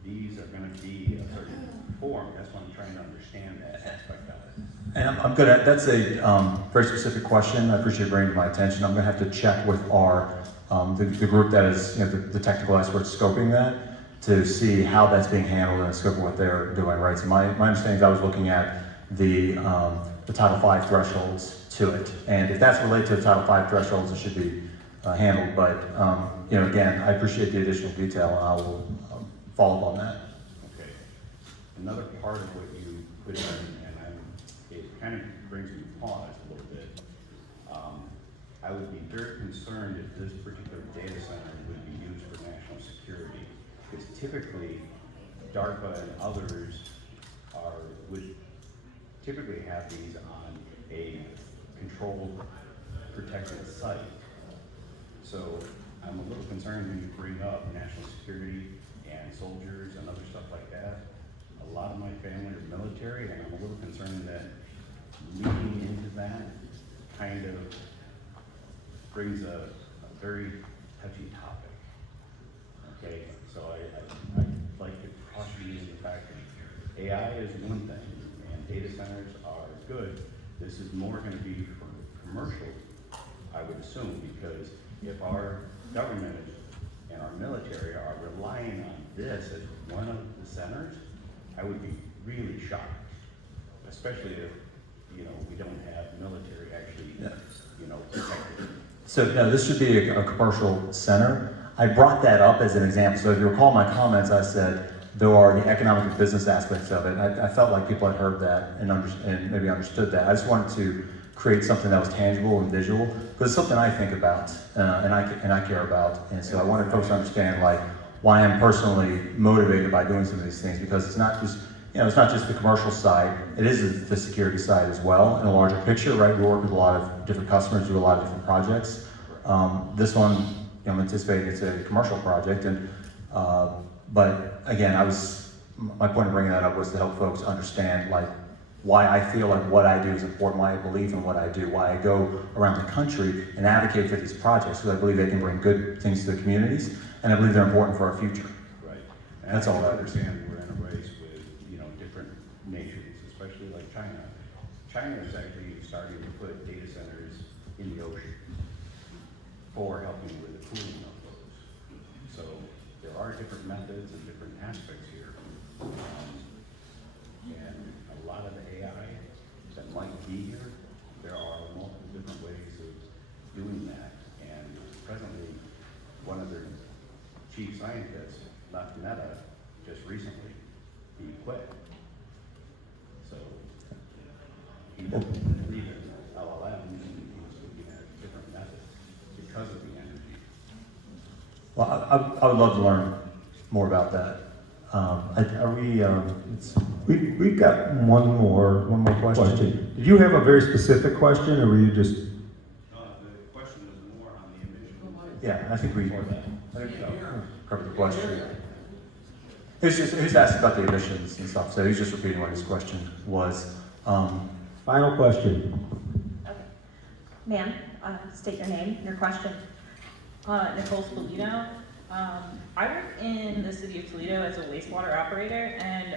these are gonna be a certain form. That's why I'm trying to understand that aspect of it. And I'm gonna, that's a very specific question. I appreciate bringing it to my attention. I'm gonna have to check with the group that is, you know, the technical experts scoping that to see how that's being handled and the scope of what they're doing, right? So my understanding is I was looking at the Title V thresholds to it. And if that's related to the Title V thresholds, it should be handled. But, you know, again, I appreciate the additional detail and I will follow up on that. Okay. Another part of what you put in, and it kind of brings me to pause a little bit. I would be very concerned if this particular data center would be used for national security. Because typically, DARPA and others would typically have these on a controlled, protected site. So I'm a little concerned when you bring up national security and soldiers and other stuff like that. A lot of my family are military, and I'm a little concerned that leading into that kind of brings a very touchy topic. Okay, so I'd like to caution you in the fact that AI is one thing, and data centers are good. This is more going to be for commercial, I would assume, because if our government and our military are relying on this as one of the centers, I would be really shocked, especially if, you know, we don't have military actually, you know, protected. So no, this should be a commercial center. I brought that up as an example. So if you recall my comments, I said there are the economic and business aspects of it. I felt like people had heard that and maybe understood that. I just wanted to create something that was tangible and visual because it's something I think about and I care about. And so I wanted folks to understand like why I'm personally motivated by doing some of these things because it's not just, you know, it's not just the commercial side, it is the security side as well in a larger picture, right? We work with a lot of different customers, do a lot of different projects. This one, you know, I'm anticipating it's a commercial project, and but again, my point of bringing that up was to help folks understand like why I feel like what I do is important, why I believe in what I do, why I go around the country and advocate for these projects, because I believe they can bring good things to the communities, and I believe they're important for our future. Right. And that's all I that understand we're in a race with, you know, different nations, especially like China. China is actually starting to put data centers in the ocean for helping with the cooling of those. So there are different methods and different aspects here. And a lot of the AI chief scientist left Meta just recently. He quit. So he didn't leave it LLM, and he was looking at different methods because of the energy. Well, I would love to learn more about that. We've got one more question. Did you have a very specific question, or were you just? The question was more on the emission. Yeah, I think we covered the question. He's asked about the emissions and stuff, so he's just repeating what his question was. Final question. Okay. Ma'am, state your name, your question. Nicole Spolino. I work in the city of Toledo as a wastewater operator, and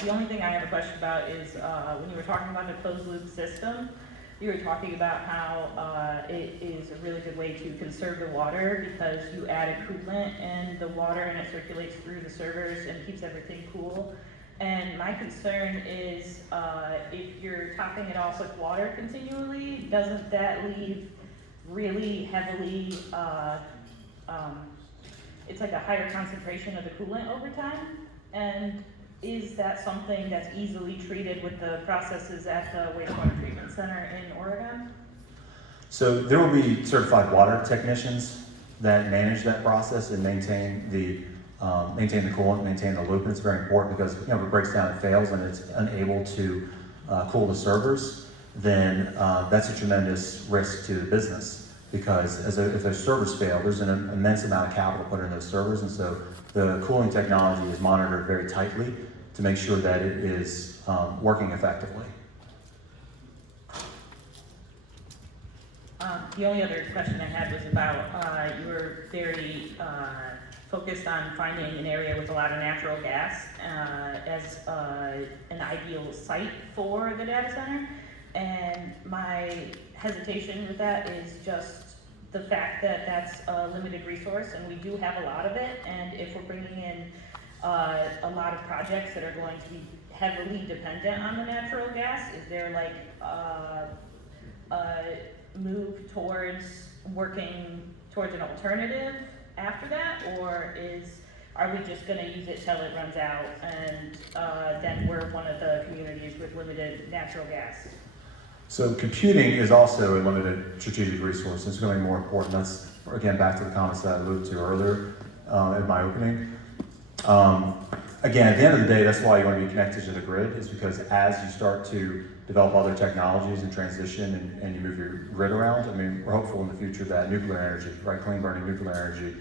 the only thing I have a question about is when you were talking about the closed loop system, you were talking about how it is a really good way to conserve the water because you add a coolant in the water and it circulates through the servers and keeps everything cool. And my concern is if you're topping it off with water continually, doesn't that leave really heavily, it's like a higher concentration of the coolant over time? And is that something that's easily treated with the processes at the wastewater treatment center in Oregon? So there will be certified water technicians that manage that process and maintain the coolant, maintain the loop. And it's very important because if it breaks down, it fails, and it's unable to cool the servers, then that's a tremendous risk to the business. Because if those servers fail, there's an immense amount of capital put in those servers, and so the cooling technology is monitored very tightly to make sure that it is working effectively. The only other question I had was about, you were very focused on finding an area with a lot of natural gas as an ideal site for the data center. And my hesitation with that is just the fact that that's a limited resource and we do have a lot of it. And if we're bringing in a lot of projects that are going to be heavily dependent on the natural gas, is there like a move towards working towards an alternative after that? Or are we just gonna use it till it runs out and then we're one of the communities with limited natural gas? So computing is also a limited strategic resource. It's going to be more important. That's, again, back to the comments that I alluded to earlier in my opening. Again, at the end of the day, that's why you want to be connected to the grid, is because as you start to develop other technologies and transition and you move your grid around, I mean, we're hopeful in the future that nuclear energy, right, clean burning nuclear energy,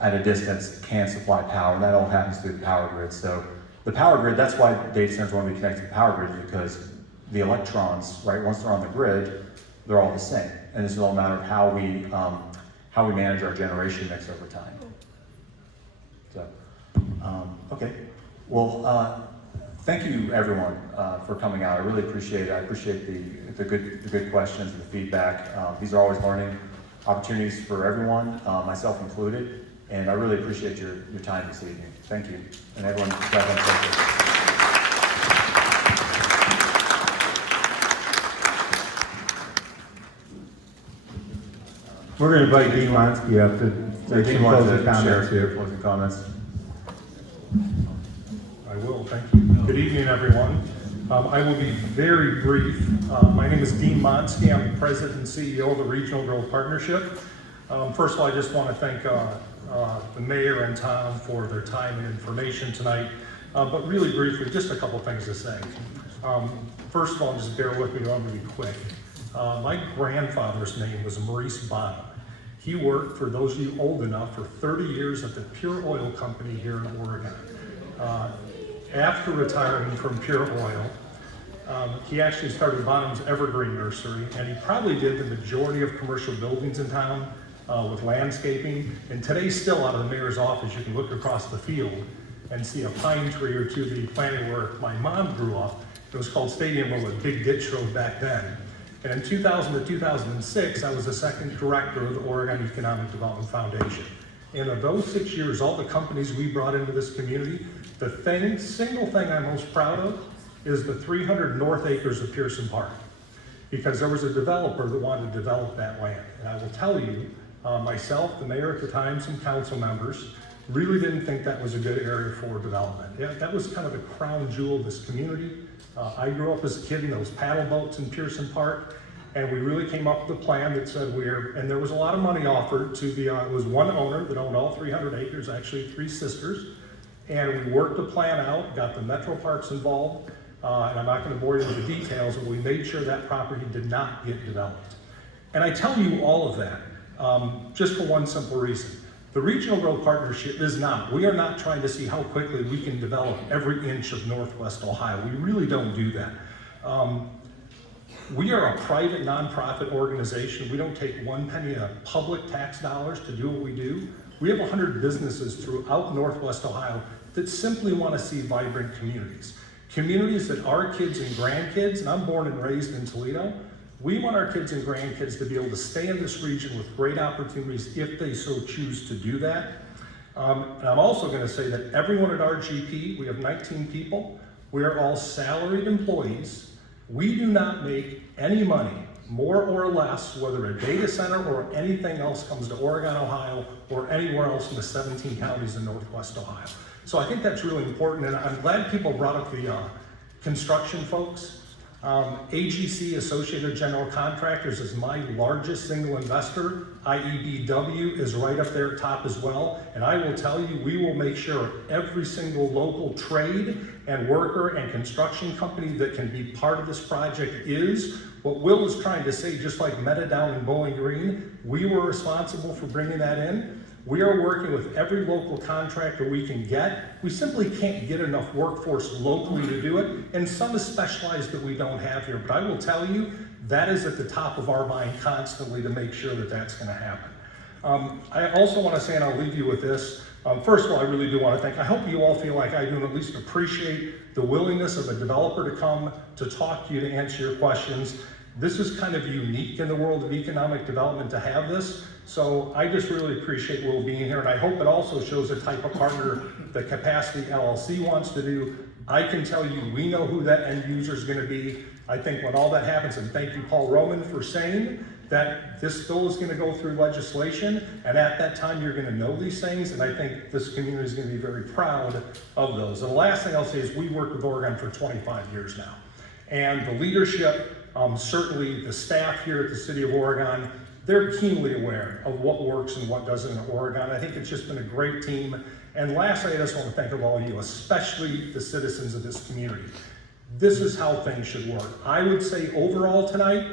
at a distance can supply power, and that all happens through the power grid. So the power grid, that's why data centers want to be connected to the power grid, because the electrons, right, once they're on the grid, they're all the same. And this is all a matter of how we manage our generation mix over time. So, okay. Well, thank you everyone for coming out. I really appreciate it. I appreciate the good questions and the feedback. These are always learning opportunities for everyone, myself included. And I really appreciate your time this evening. Thank you. And everyone, drive on safely. We're going to invite Dean Lonsky up to make some closing comments here. Closing comments. I will, thank you. Good evening, everyone. I will be very brief. My name is Dean Monsky. I'm the president and CEO of the Regional Growth Partnership. First of all, I just want to thank the mayor and Tom for their time and information tonight. But really briefly, just a couple things to say. First of all, just bear with me, I'm going to be quick. My grandfather's name was Maurice Bonham. He worked, for those of you old enough, for 30 years at the Pure Oil Company here in Oregon. After retiring from Pure Oil, he actually started Bonham's Evergreen Nursery, and he probably did the majority of commercial buildings in town with landscaping. And today, still out of the mayor's office, you can look across the field and see a pine tree or two that he planted where my mom grew up. It was called Stadium Road, a big ditch road back then. And in 2000 to 2006, I was the second director of the Oregon Economic Development Foundation. And of those 6 years, all the companies we brought into this community, the single thing I'm most proud of is the 300 north acres of Pearson Park. Because there was a developer that wanted to develop that land. And I will tell you, myself, the mayor at the time, some council members, really didn't think that was a good area for development. Yeah, that was kind of the crown jewel of this community. I grew up as a kid in those paddle boats in Pearson Park, and we really came up with a plan that said and there was a lot of money offered to it was one owner that owned all 300 acres, actually 3 sisters, and we worked the plan out, got the Metro Parks involved, and I'm not gonna bore you with the details, but we made sure that property did not get developed. And I tell you all of that just for one simple reason. The Regional Growth Partnership is not. We are not trying to see how quickly we can develop every inch of Northwest Ohio. We really don't do that. We are a private nonprofit organization. We don't take one penny of public tax dollars to do what we do. We have 100 businesses throughout Northwest Ohio that simply want to see vibrant communities. Communities that our kids and grandkids, and I'm born and raised in Toledo, we want our kids and grandkids to be able to stay in this region with great opportunities if they so choose to do that. And I'm also going to say that everyone at RGP, we have 19 people, we are all salaried employees. We do not make any money, more or less, whether a data center or anything else comes to Oregon, Ohio, or anywhere else in the 17 counties in Northwest Ohio. So I think that's really important, and I'm glad people brought up the construction folks. AGC, Associated General Contractors, is my largest single investor. IEBW is right up there top as well. And I will tell you, we will make sure every single local trade and worker and construction company that can be part of this project is. What Will is trying to say, just like Meta down in Bowling Green, we were responsible for bringing that in. We are working with every local contractor we can get. We simply can't get enough workforce locally to do it, and some is specialized that we don't have here. But I will tell you, that is at the top of our mind constantly to make sure that that's going to happen. I also want to say, and I'll leave you with this, first of all, I really do want to thank, I hope you all feel like I do, and at least appreciate the willingness of a developer to come to talk to you, to answer your questions. This is kind of unique in the world of economic development to have this. So I just really appreciate Will being here, and I hope it also shows the type of partner that Capacity LLC wants to do. I can tell you, we know who that end user is going to be. I think when all that happens, and thank you, Paul Roman, for saying that this bill is going to go through legislation, and at that time you're going to know these things, and I think this community is going to be very proud of those. And the last thing I'll say is we work with Oregon for 25 years now, and the leadership, certainly the staff here at the City of Oregon, they're keenly aware of what works and what doesn't in Oregon. I think it's just been a great team. And lastly, I just want to thank all of you, especially the citizens of this community. This is how things should work. I would say overall tonight,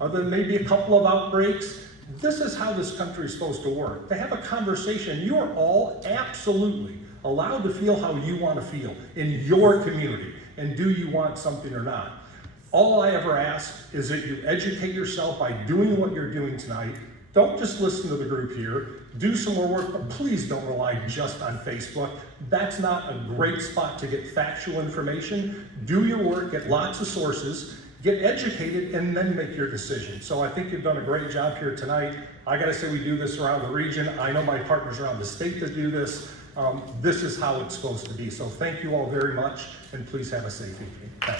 other than maybe a couple of outbreaks, this is how this country is supposed to work. To have a conversation, you are all absolutely allowed to feel how you want to feel in your community. And do you want something or not? All I ever ask is that you educate yourself by doing what you're doing tonight. Don't just listen to the group here. Do some more work, but please don't rely just on Facebook. That's not a great spot to get factual information. Do your work, get lots of sources, get educated, and then make your decision. So I think you've done a great job here tonight. I gotta say, we do this around the region. I know my partners around the state that do this. This is how it's supposed to be. So thank you all very much, and please have a safe evening. Thanks.